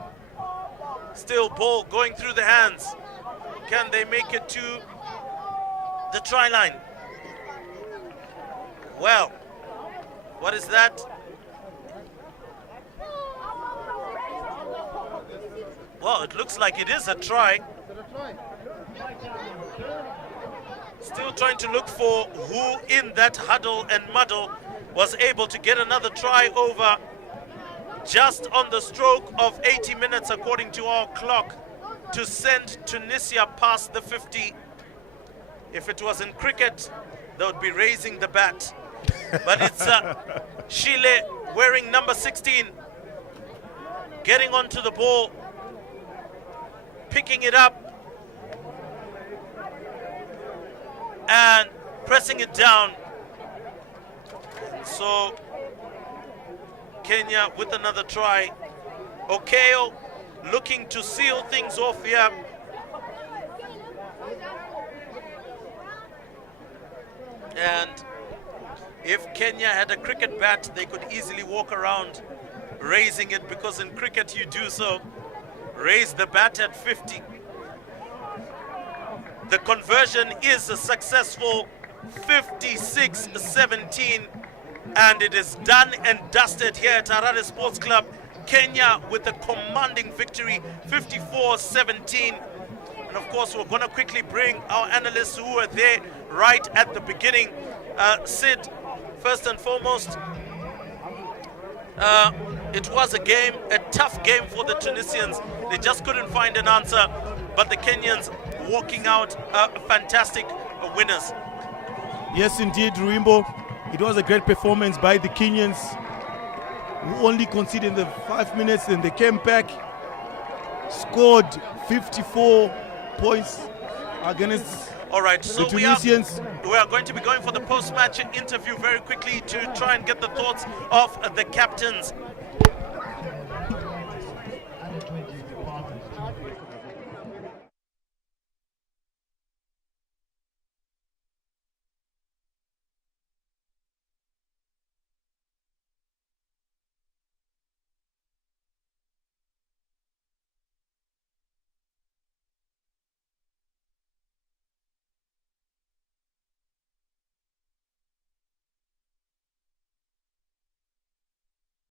Still ball going through the hands. Can they make it to the try line? Well, what is that? Well, it looks like it is a try. Still trying to look for who in that huddle and muddle was able to get another try over just on the stroke of 80 minutes according to our clock to send Tunisia past the 50. If it was in cricket, they would be raising the bat. But it's Shile wearing number 16 getting onto the ball, picking it up and pressing it down. So Kenya with another try. Okeo looking to seal things off here. And if Kenya had a cricket bat, they could easily walk around raising it, because in cricket you do so. Raise the bat at 50. The conversion is a successful 56-17, and it is done and dusted here at Harare Sports Club. Kenya with a commanding victory, 54-17. And of course, we're going to quickly bring our analysts who were there right at the beginning. Sid, first and foremost, it was a game, a tough game for the Tunisians. They just couldn't find an answer, but the Kenyans walking out fantastic winners. Yes, indeed, Ruimbo. It was a great performance by the Kenyans, who only conceded in the 5 minutes, and they came back, scored 54 points against all right, so the Tunisians. We are going to be going for the post-match interview very quickly to try and get the thoughts of the captains.